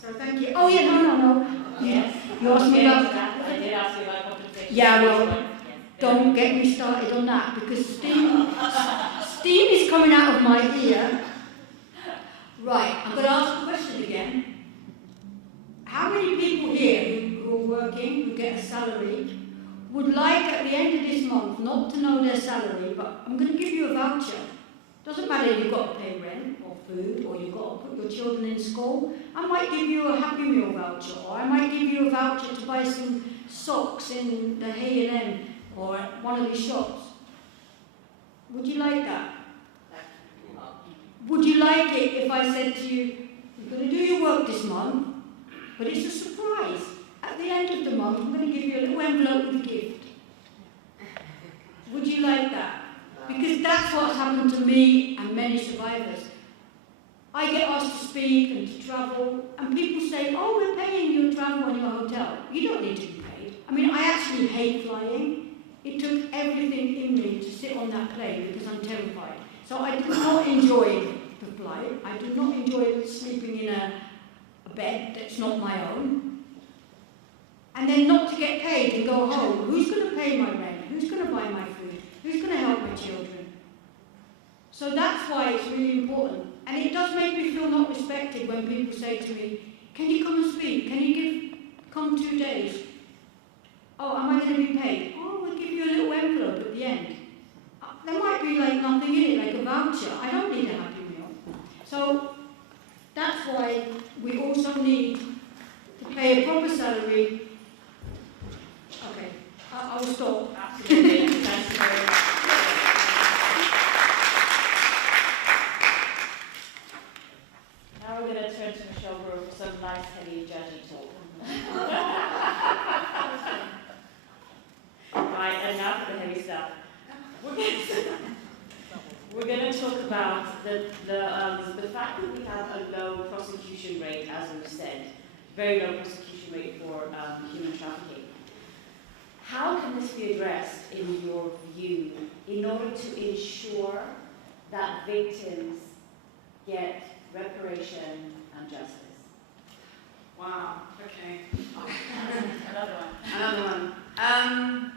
So thank you. Oh yeah, no. Yes. You asked me about that. I did ask you about compensation. Yeah, well, don't get me started on that because steam is coming out of my ear. Right, I'm going to ask the question again. How many people here who are working, who get a salary, would like at the end of this month not to know their salary, but I'm going to give you a voucher? Doesn't matter if you've got to pay rent or food or you've got to put your children in school. I might give you a Happy Meal voucher, or I might give you a voucher to buy some socks in the Hellenic or at one of these shops. Would you like that? Would you like it if I said to you, you're going to do your work this month, but it's a surprise. At the end of the month, I'm going to give you a little envelope with a gift. Would you like that? Because that's what's happened to me and many survivors. I get asked to speak and to travel, and people say, oh, we're paying you to travel on your hotel. You don't need to be paid. I mean, I actually hate flying. It took everything in me to sit on that plane because I'm terrified. So I do not enjoy the flight. I do not enjoy sleeping in a bed that's not my own. And then not to get paid and go home. Who's going to pay my rent? Who's going to buy my food? Who's going to help my children? So that's why it's really important. And it does make me feel not respected when people say to me, can you come and speak? Can you come 2 days? Oh, am I going to be paid? Oh, we'll give you a little envelope at the end. There might be like nothing in it, like a voucher. I don't need a Happy Meal. So that's why we also need to pay a proper salary I will stop. Absolutely. Thanks very much. Now we're going to turn to Michelle Brewer for some nice, heavy, judgy talk. Right, and now for the heavy stuff. We're going to talk about the fact that we have a low prosecution rate, as we've said, very low prosecution rate for human trafficking. How can this be addressed, in your view, in order to ensure that victims get reparation and justice? Wow, okay. Another one. Another one.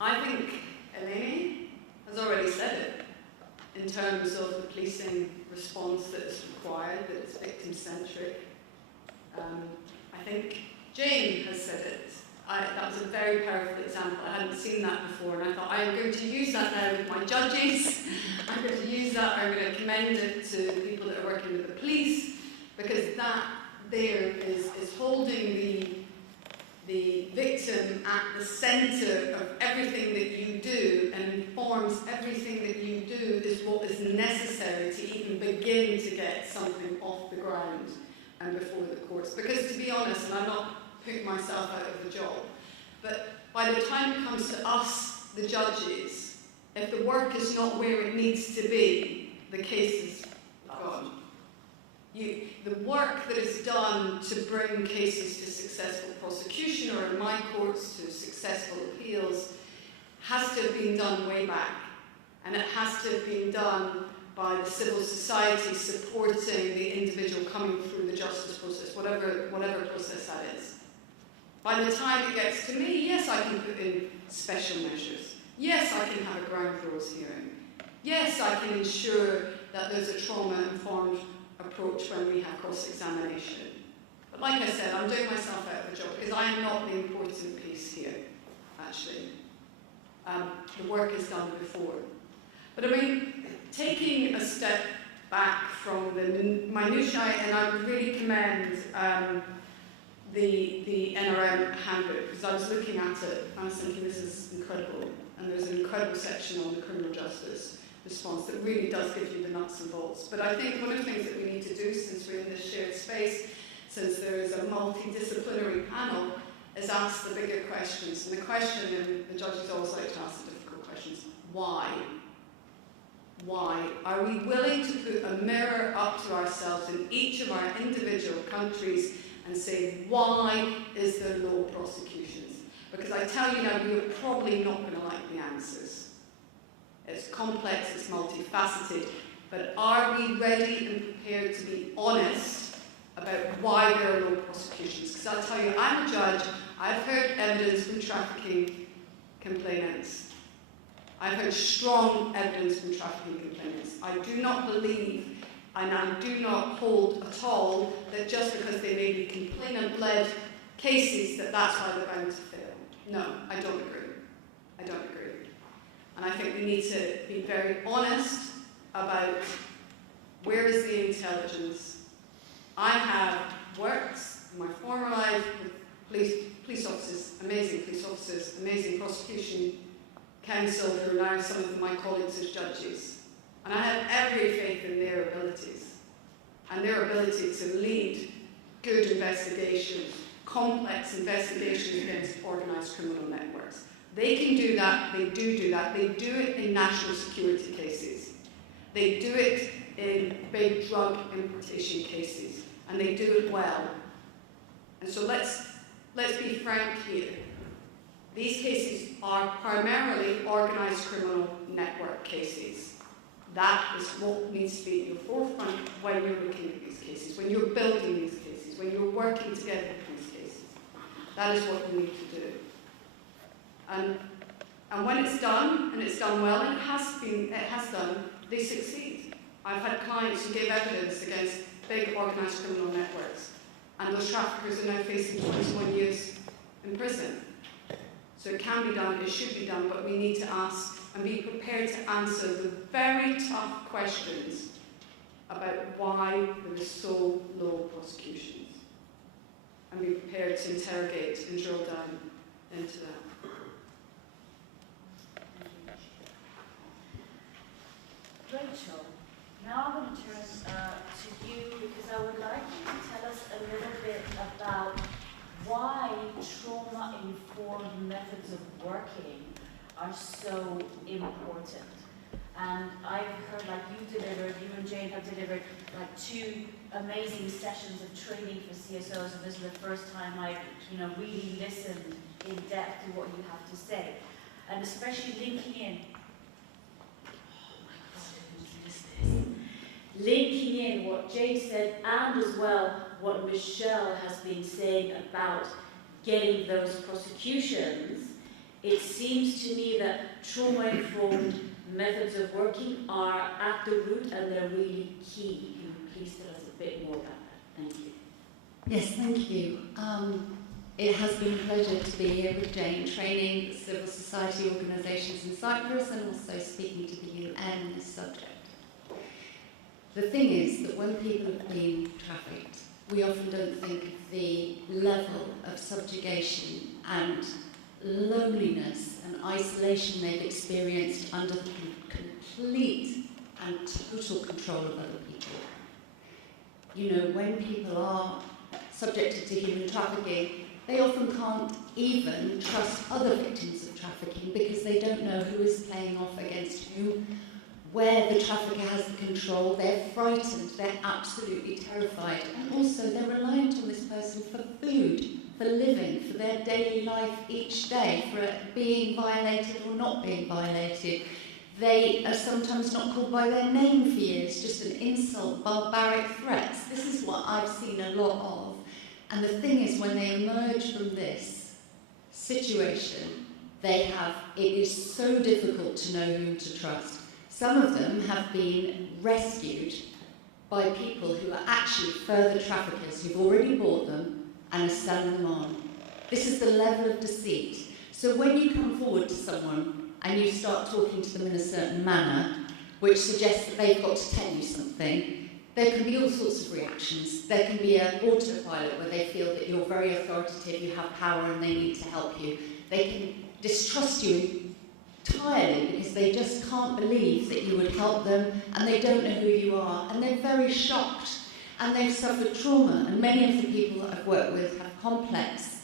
I think Hellenic has already said it in terms of the policing response that is required, that it's victim-centric. I think Jane has said it. That was a very powerful example. I hadn't seen that before, and I thought, I'm going to use that now with my judges. I'm going to use that, I'm going to commend it to the people that are working with the police, because that there is holding the victim at the centre of everything that you do, and informs everything that you do is what is necessary to even begin to get something off the ground and before the courts. Because to be honest, and I'm not putting myself out of the job, but by the time it comes to us, the judges, if the work is not where it needs to be, the case is gone. The work that is done to bring cases to successful prosecution, or in my courts to successful appeals, has to have been done way back. And it has to have been done by the civil society supporting the individual coming through the justice process, whatever process that is. By the time it gets to me, yes, I can put in special measures. Yes, I can have a ground rules hearing. Yes, I can ensure that there's a trauma-informed approach when we have cross-examination. But like I said, I'm doing myself out of the job because I am not the important piece here, actually. The work is done before. But I mean, taking a step back from the minutiae, and I would really commend the NRM handbook, because I was looking at it and I was thinking, this is incredible. And there's an incredible section on the criminal justice response that really does give you the nuts and bolts. But I think one of the things that we need to do, since we're in this shared space, since there is a multidisciplinary panel, is ask the bigger questions. And the question, and the judges always like to ask the difficult questions, why? Why? Are we willing to put a mirror up to ourselves in each of our individual countries and say, why is there low prosecutions? Because I tell you now, you're probably not going to like the answers. It's complex, it's multifaceted, but are we ready and prepared to be honest about why there are low prosecutions? Because I'll tell you, I'm a judge, I've heard evidence from trafficking complainants. I've heard strong evidence from trafficking complainants. I do not believe, and I do not hold at all, that just because they may be complainant-led cases, that's why they're bound to fail. No, I don't agree. I don't agree. And I think we need to be very honest about where is the intelligence. I have worked in my former life with police officers, amazing prosecution counsel who are now some of my colleagues as judges. And I have every faith in their abilities and their ability to lead good investigations, complex investigations against organised criminal networks. They can do that, they do that. They do it in national security cases. They do it in big drug importation cases, and they do it well. And so let's be frank here. These cases are primarily organised criminal network cases. That is what needs to be at your forefront when you're looking at these cases, when you're building these cases, when you're working together with these cases. That is what you need to do. And when it's done, and it's done well, and it has done, they succeed. I've had clients who gave evidence against big organised criminal networks, and those traffickers are now facing 21 years in prison. So it can be done, it should be done, but we need to ask and be prepared to answer the very tough questions about why there is so low prosecutions. and be prepared to interrogate and drill down into that. Rachel, now I'm going to turn to you because I would like you to tell us a little bit about why trauma-informed methods of working are so important. And I've heard, like you and Jane have delivered like 2 amazing sessions of training for CSOs, and this is the first time I, really listened in depth to what you have to say, and especially linking in what Jane said, and as well what Michelle has been saying about getting those prosecutions. It seems to me that trauma-informed methods of working are at the root and they're really key. Can you please tell us a bit more about that? Thank you. Yes, thank you. It has been a pleasure to be here with Jane, training civil society organisations in Cyprus and also speaking to the UN on this subject. The thing is that when people have been trafficked, we often don't think of the level of subjugation and loneliness and isolation they've experienced under the complete and total control of other people. When people are subjected to human trafficking, they often can't even trust other victims of trafficking because they don't know who is playing off against who, where the trafficker has the control. They're frightened, they're absolutely terrified, and also they're reliant on this person for food, for living, for their daily life each day, for being violated or not being violated. They are sometimes not called by their name for years, just an insult, barbaric threats. This is what I've seen a lot of. And the thing is, when they emerge from this situation, it is so difficult to know whom to trust. Some of them have been rescued by people who are actually further traffickers who've already bought them and are selling them on. This is the level of deceit. So when you come forward to someone and you start talking to them in a certain manner, which suggests that they've got to tell you something, there can be all sorts of reactions. There can be an autopilot where they feel that you're very authoritative, you have power and they need to help you. They can distrust you entirely because they just can't believe that you would help them and they don't know who you are and they're very shocked and they've suffered trauma, and many of the people that I've worked with have complex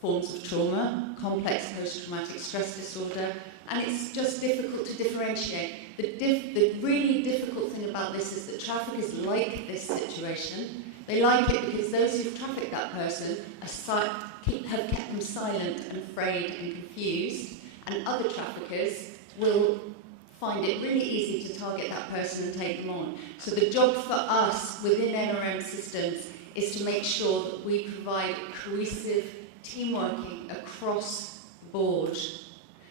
forms of trauma, complex post-traumatic stress disorder, and it's just difficult to differentiate. The really difficult thing about this is that traffickers like this situation. They like it because those who've trafficked that person have kept them silent and afraid and confused, and other traffickers will find it really easy to target that person and take them on. So the job for us within NRM systems is to make sure that we provide cohesive teamworking across the board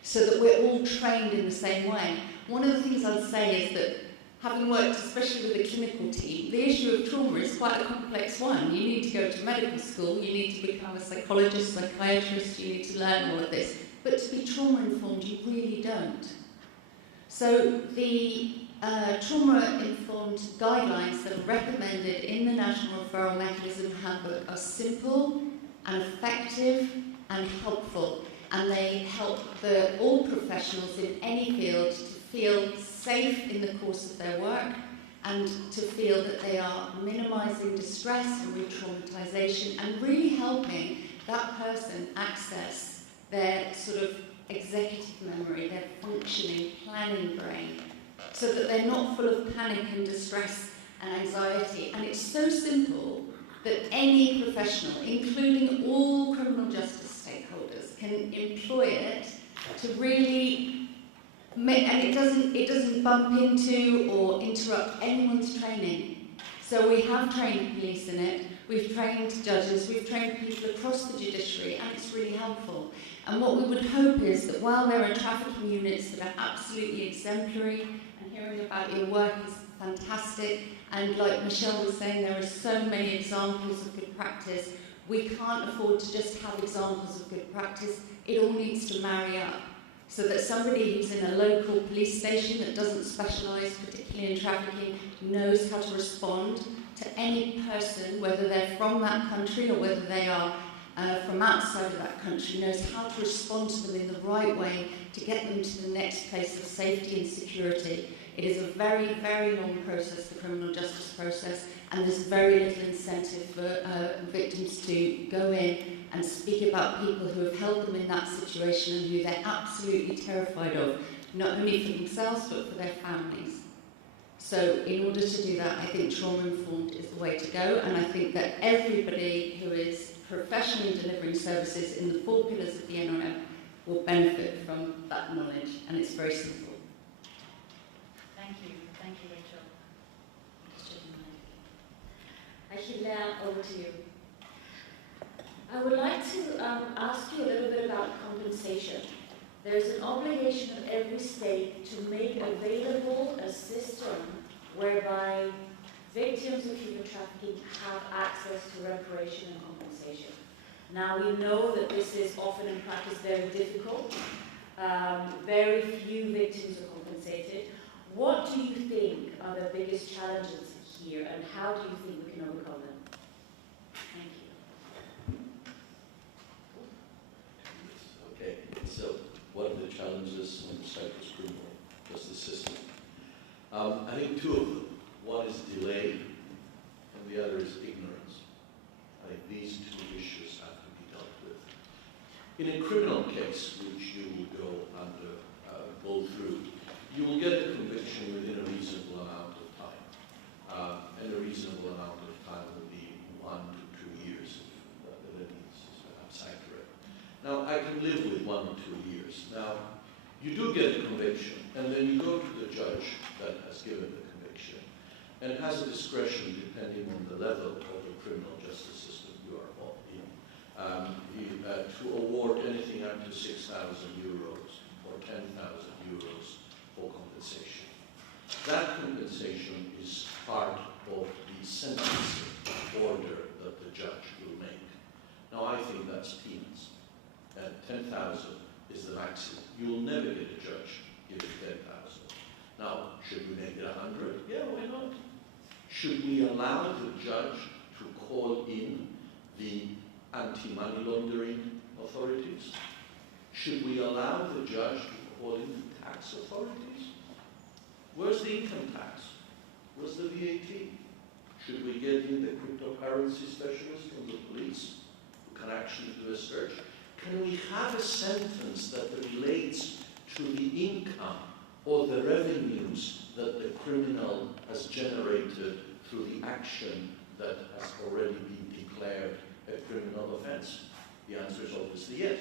so that we're all trained in the same way. One of the things I'd say is that, having worked especially with a clinical team, the issue of trauma is quite a complex one. You need to go to medical school, you need to become a psychologist, psychiatrist, you need to learn all of this. But to be trauma-informed, you really don't. So the trauma-informed guidelines that are recommended in the National Referral Mechanism Handbook are simple and effective and helpful. And they help all professionals in any field to feel safe in the course of their work and to feel that they are minimising distress and re-traumatisation and really helping that person access their sort of executive memory, their functioning, planning brain, so that they're not full of panic and distress and anxiety. And it's so simple that any professional, including all criminal justice stakeholders, can employ it to really make, and it doesn't bump into or interrupt anyone's training. So we have trained police in it, we've trained judges, we've trained people across the judiciary, and it's really helpful. And what we would hope is that while there are trafficking units that are absolutely exemplary, and hearing about your work is fantastic, and like Michelle was saying, there are so many examples of good practice, we can't afford to just have examples of good practice. It all needs to marry up, so that somebody who's in a local police station that doesn't specialise particularly in trafficking knows how to respond to any person, whether they're from that country or whether they are from outside of that country, knows how to respond to them in the right way to get them to the next place of safety and security. It is a very, very long process, the criminal justice process, and there's very little incentive for victims to go in and speak about people who have held them in that situation and who they're absolutely terrified of, not only for themselves but for their families. So in order to do that, I think trauma-informed is the way to go, and I think that everybody who is professionally delivering services in the 4 pillars of the NRM will benefit from that knowledge, and it's very simple. Thank you, Rachel. Achille, over to you. I would like to ask you a little bit about compensation. There's an obligation of every state to make available a system whereby victims of human trafficking have access to reparation and compensation. Now, we know that this is often in practice very difficult. Very few victims are compensated. What do you think are the biggest challenges here, and how do you think we can overcome them? Thank you. Okay, so what are the challenges in the Cyprus criminal justice system? I think 2 of them. One is delay, and the other is ignorance. I think these 2 issues have to be dealt with. In a criminal case, which you will go through, you will get a conviction within a reasonable amount of time. And a reasonable amount of time will be 1 to 2 years, if that is perhaps accurate. Now, I can live with 1 or 2 years. Now, you do get a conviction, and then you go to the judge that has given the conviction, and has a discretion depending on the level of the criminal justice system you are in, to award anything up to 6,000 euros or 10,000 euros for compensation. That compensation is part of the sentencing order that the judge will make. Now, I think that's peanuts. 10,000 is the maximum. You'll never get a judge giving 10,000. Now, should we make it 100? Yeah, why not? Should we allow the judge to call in the anti-money laundering authorities? Should we allow the judge to call in the tax authorities? Where's the income tax? Where's the VAT? Should we get in the cryptocurrency specialist from the police who can actually do a search? Can we have a sentence that relates to the income or the revenues that the criminal has generated through the action that has already been declared a criminal offense? The answer is obviously yes.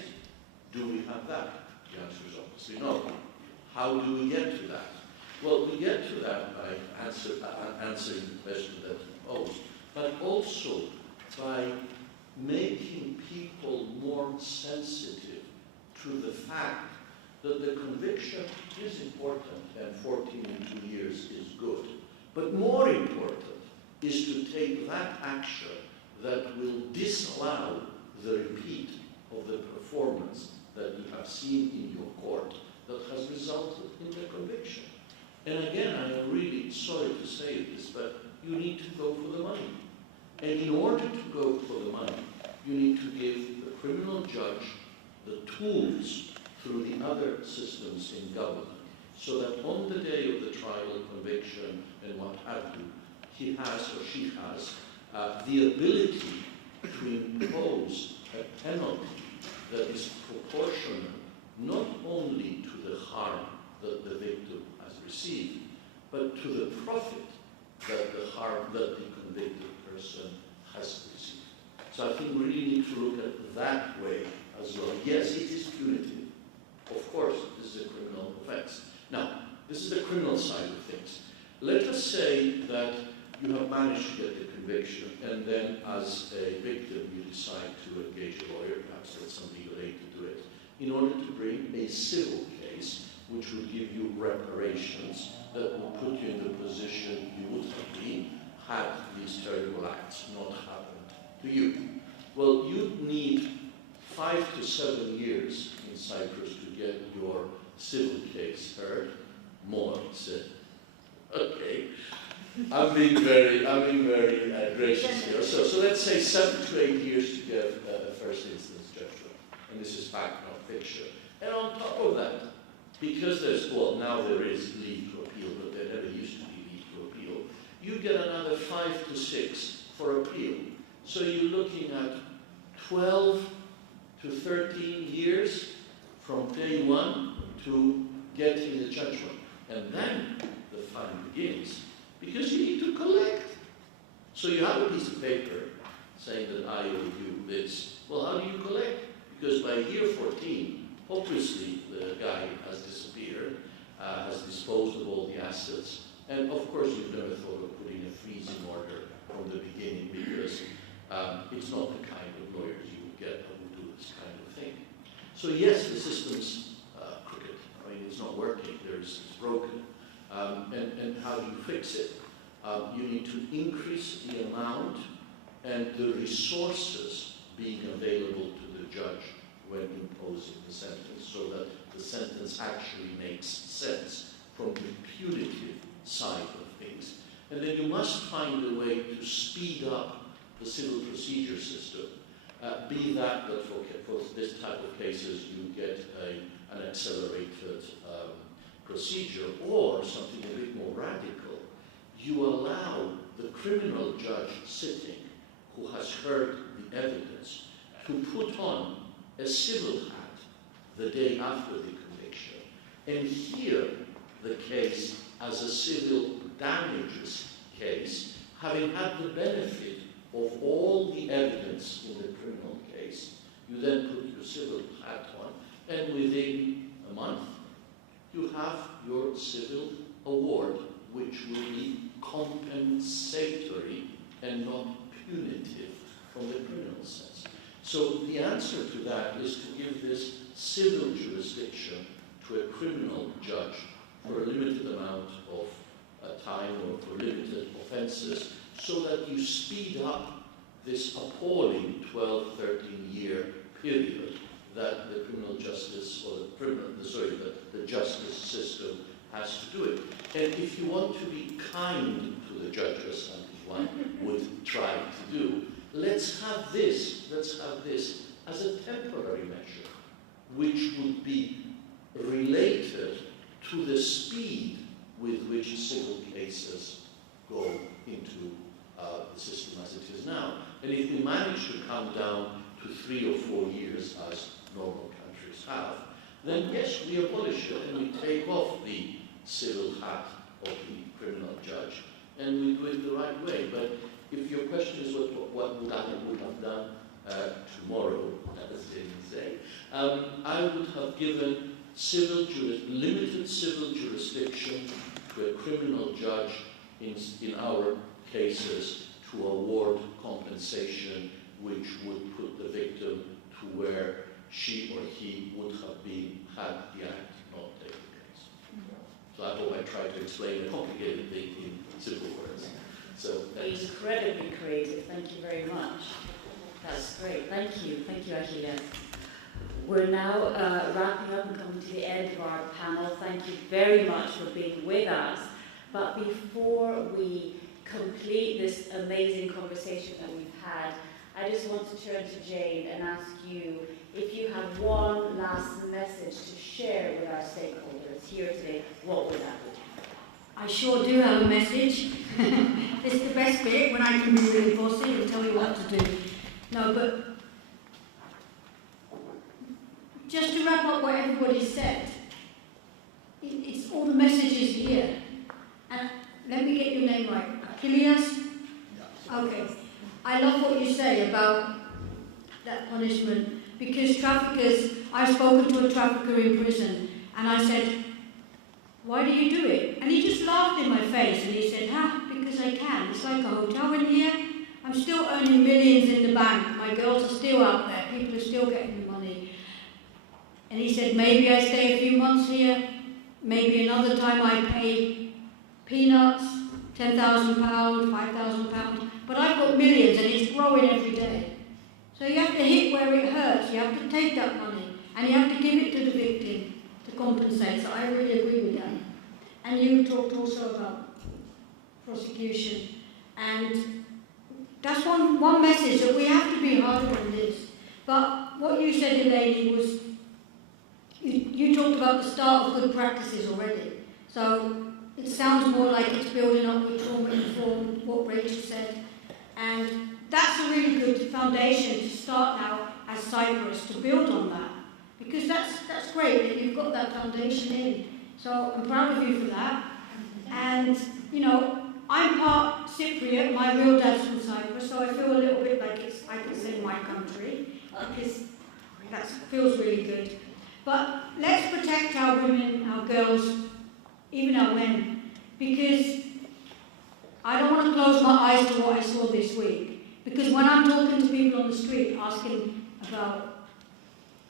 Do we have that? The answer is obviously no. How do we get to that? Well, we get to that by answering the question that you posed, but also by making people more sensitive to the fact that the conviction is important and 14 in 2 years is good. But more important is to take that action that will disallow the repeat of the performance that you have seen in your court that has resulted in the conviction. And again, I am really sorry to say this, but you need to go for the money. And in order to go for the money, you need to give the criminal judge the tools through the other systems in government, so that on the day of the trial, conviction, and what have you, he has or she has the ability to impose a penalty that is proportional not only to the harm that the victim has received, but to the profit that the convicted person has received. So I think we really need to look at that way as well. Yes, it is punitive. Of course, this is a criminal offense. Now, this is the criminal side of things. Let us say that you have managed to get the conviction, and then as a victim you decide to engage a lawyer, perhaps let somebody related to it, in order to bring a civil case which will give you reparations that will put you in the position you would have been had these terrible acts not happened to you. Well, you'd need 5 to 7 years in Cyprus to get your civil case heard. More, said. Okay. I'm being very gracious here. So let's say 7 to 8 years to get a first instance judgment, and this is fact, not fiction. And on top of that, because now there is leave to appeal, but there never used to be leave to appeal, you get another 5 to 6 for appeal. So you're looking at 12 to 13 years from day one to getting the judgment. And then the fun begins, because you need to collect. So you have a piece of paper saying that I owe you this. Well, how do you collect? Because by year 14, obviously the guy has disappeared, has disposed of all the assets, and of course you've never thought of putting a freezing order from the beginning, because it's not the kind of lawyers you would get that would do this kind of thing. So yes, the system's crooked. I mean, it's not working. It's broken. And how do you fix it? You need to increase the amount and the resources being available to the judge when imposing the sentence, so that the sentence actually makes sense from the punitive side of things. And then you must find a way to speed up the civil procedure system. Be that for this type of cases you get an accelerated procedure, or something a bit more radical. You allow the criminal judge sitting, who has heard the evidence, to put on a civil hat the day after the conviction and hear the case as a civil damages case, having had the benefit of all the evidence in the criminal case. You then put your civil hat on, and within a month you have your civil award, which will be compensatory and not punitive from the criminal sense. So the answer to that is to give this civil jurisdiction to a criminal judge for a limited amount of time or for limited offences, so that you speed up this appalling 12, 13-year period that the criminal justice, or the justice system has to do it. And if you want to be kind to the judges, and one would try to do, let's have this as a temporary measure, which would be related to the speed with which civil cases go into the system as it is now. And if we manage to come down to 3 or 4 years, as normal countries have, then yes, we abolish it and we take off the civil hat of the criminal judge, and we do it the right way. But if your question is what would I have done tomorrow, as Jamie say, I would have given limited civil jurisdiction to a criminal judge in our cases to award compensation, which would put the victim to where she or he would have been had the act not taken place. So I hope I tried to explain a complicated thing in simple words. So incredibly creative. Thank you very much. That's great. Thank you, Achilles. We're now wrapping up and coming to the end of our panel. Thank you very much for being with us. But before we complete this amazing conversation that we've had, I just want to turn to Jane and ask you if you have one last message to share with our stakeholders here today, what would that be? I sure do have a message. It's the best bit, when I can be really bossy and tell you what to do. No, but just to wrap up what everybody said, it's all the messages here. And let me get your name right. Achilles? Okay. I love what you say about that punishment, because traffickers, I've spoken to a trafficker in prison, and I said, why do you do it? And he just laughed in my face, and he said, because I can. It's like a hotel in here. I'm still earning millions in the bank. My girls are still out there. People are still getting the money. And he said, maybe I stay a few months here. Maybe another time I pay peanuts, £10,000, £5,000. But I've got millions, and it's growing every day. So you have to hit where it hurts. You have to take that money, and you have to give it to the victim to compensate. So I really agree with that. And you talked also about prosecution. And that's one message, that we have to be harder on this. But what you said, Elaine, was you talked about the start of good practices already. So it sounds more like it's building up with trauma-informed, what Rachel said. And that's a really good foundation to start now as Cyprus, to build on that. Because that's great that you've got that foundation in. So I'm proud of you for that. And, you know, I'm part Cypriot, my real dad's from Cyprus, so I feel a little bit like I can say my country, because that feels really good. But let's protect our women, our girls, even our men, because I don't want to close my eyes to what I saw this week. Because when I'm talking to people on the street asking about,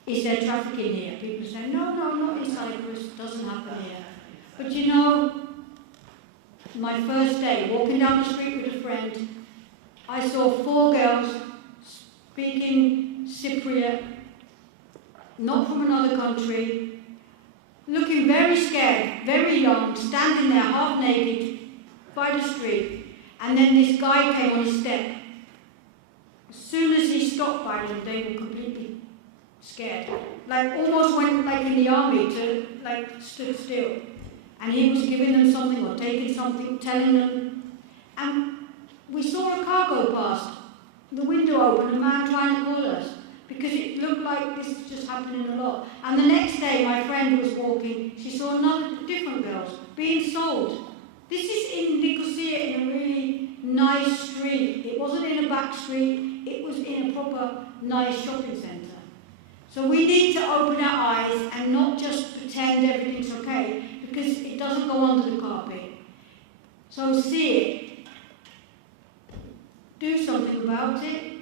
is there trafficking here? People say, no, not in Cyprus, it doesn't happen here. But you know, my first day, walking down the street with a friend, I saw 4 girls speaking Cypriot, not from another country, looking very scared, very young, standing there half naked by the street. And then this guy came on his step. As soon as he stopped by them, they were completely scared. Like almost went like in the army to like stood still. And he was giving them something or taking something, telling them. And we saw a car go past, the window open, a man trying to call us, because it looked like this is just happening a lot. And the next day, my friend was walking, she saw different girls being sold. This is in Nicosia, in a really nice street. It wasn't in a back street, it was in a proper nice shopping centre. So we need to open our eyes and not just pretend everything's okay, because it doesn't go under the carpet. So see it, do something about it,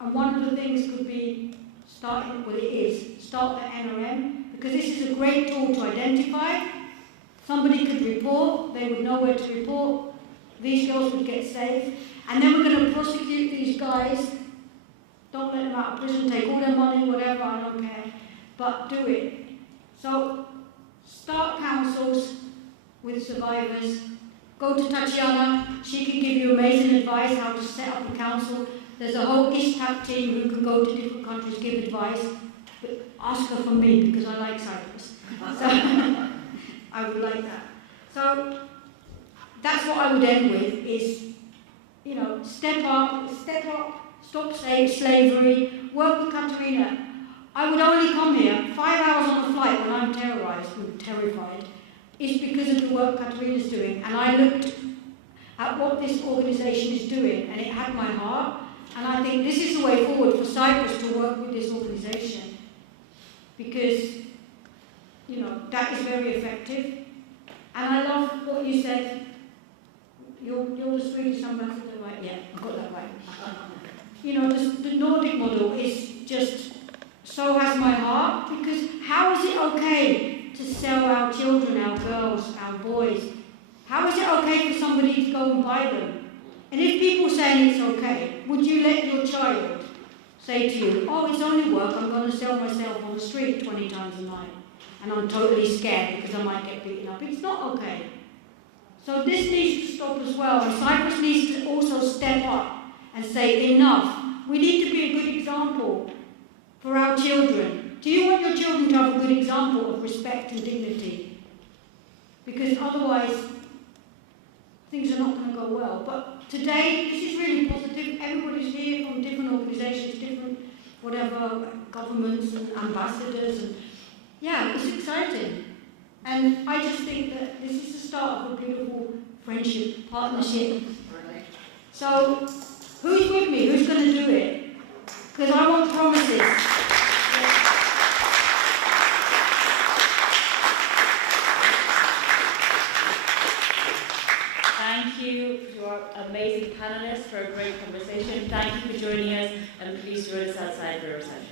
and one of the things could be start the NRM, because this is a great tool to identify. Somebody could report, they would know where to report, these girls would get saved, and then we're going to prosecute these guys. Don't let them out of prison, take all their money, whatever, I don't care, but do it. So start councils with survivors. Go to Tatiana, she can give you amazing advice how to set up a council. There's a whole ISTAP team who can go to different countries, give advice, but ask her from me because I like Cyprus. So I would like that. So that's what I would end with is, you know, step up, stop slavery, work with Katerina. I would only come here 5 hours on the flight when I'm terrorised and terrified, is because of the work Katerina's doing. And I looked at what this organisation is doing and it had my heart. And I think this is the way forward for Cyprus to work with this organisation. Because, you know, that is very effective. And I love what you said. You're the Swedish ambassador, right? Yeah, I got that right. You know, the Nordic model is just, so has my heart, because how is it okay to sell our children, our girls, our boys? How is it okay for somebody to go and buy them? And if people are saying it's okay, would you let your child say to you, oh, it's only work, I'm going to sell myself on the street 20 times a night, and I'm totally scared because I might get beaten up? It's not okay. So this needs to stop as well, and Cyprus needs to also step up and say enough. We need to be a good example for our children. Do you want your children to have a good example of respect and dignity? Because otherwise, things are not going to go well. But today, this is really positive. Everybody's here from different organisations, different whatever, governments and ambassadors. And yeah, it's exciting. And I just think that this is the start of a beautiful friendship, partnership. So, who's with me? Who's going to do it? Because I want promises. Thank you to our amazing panelists for a great conversation. Thank you for joining us, and please join us outside for a reception.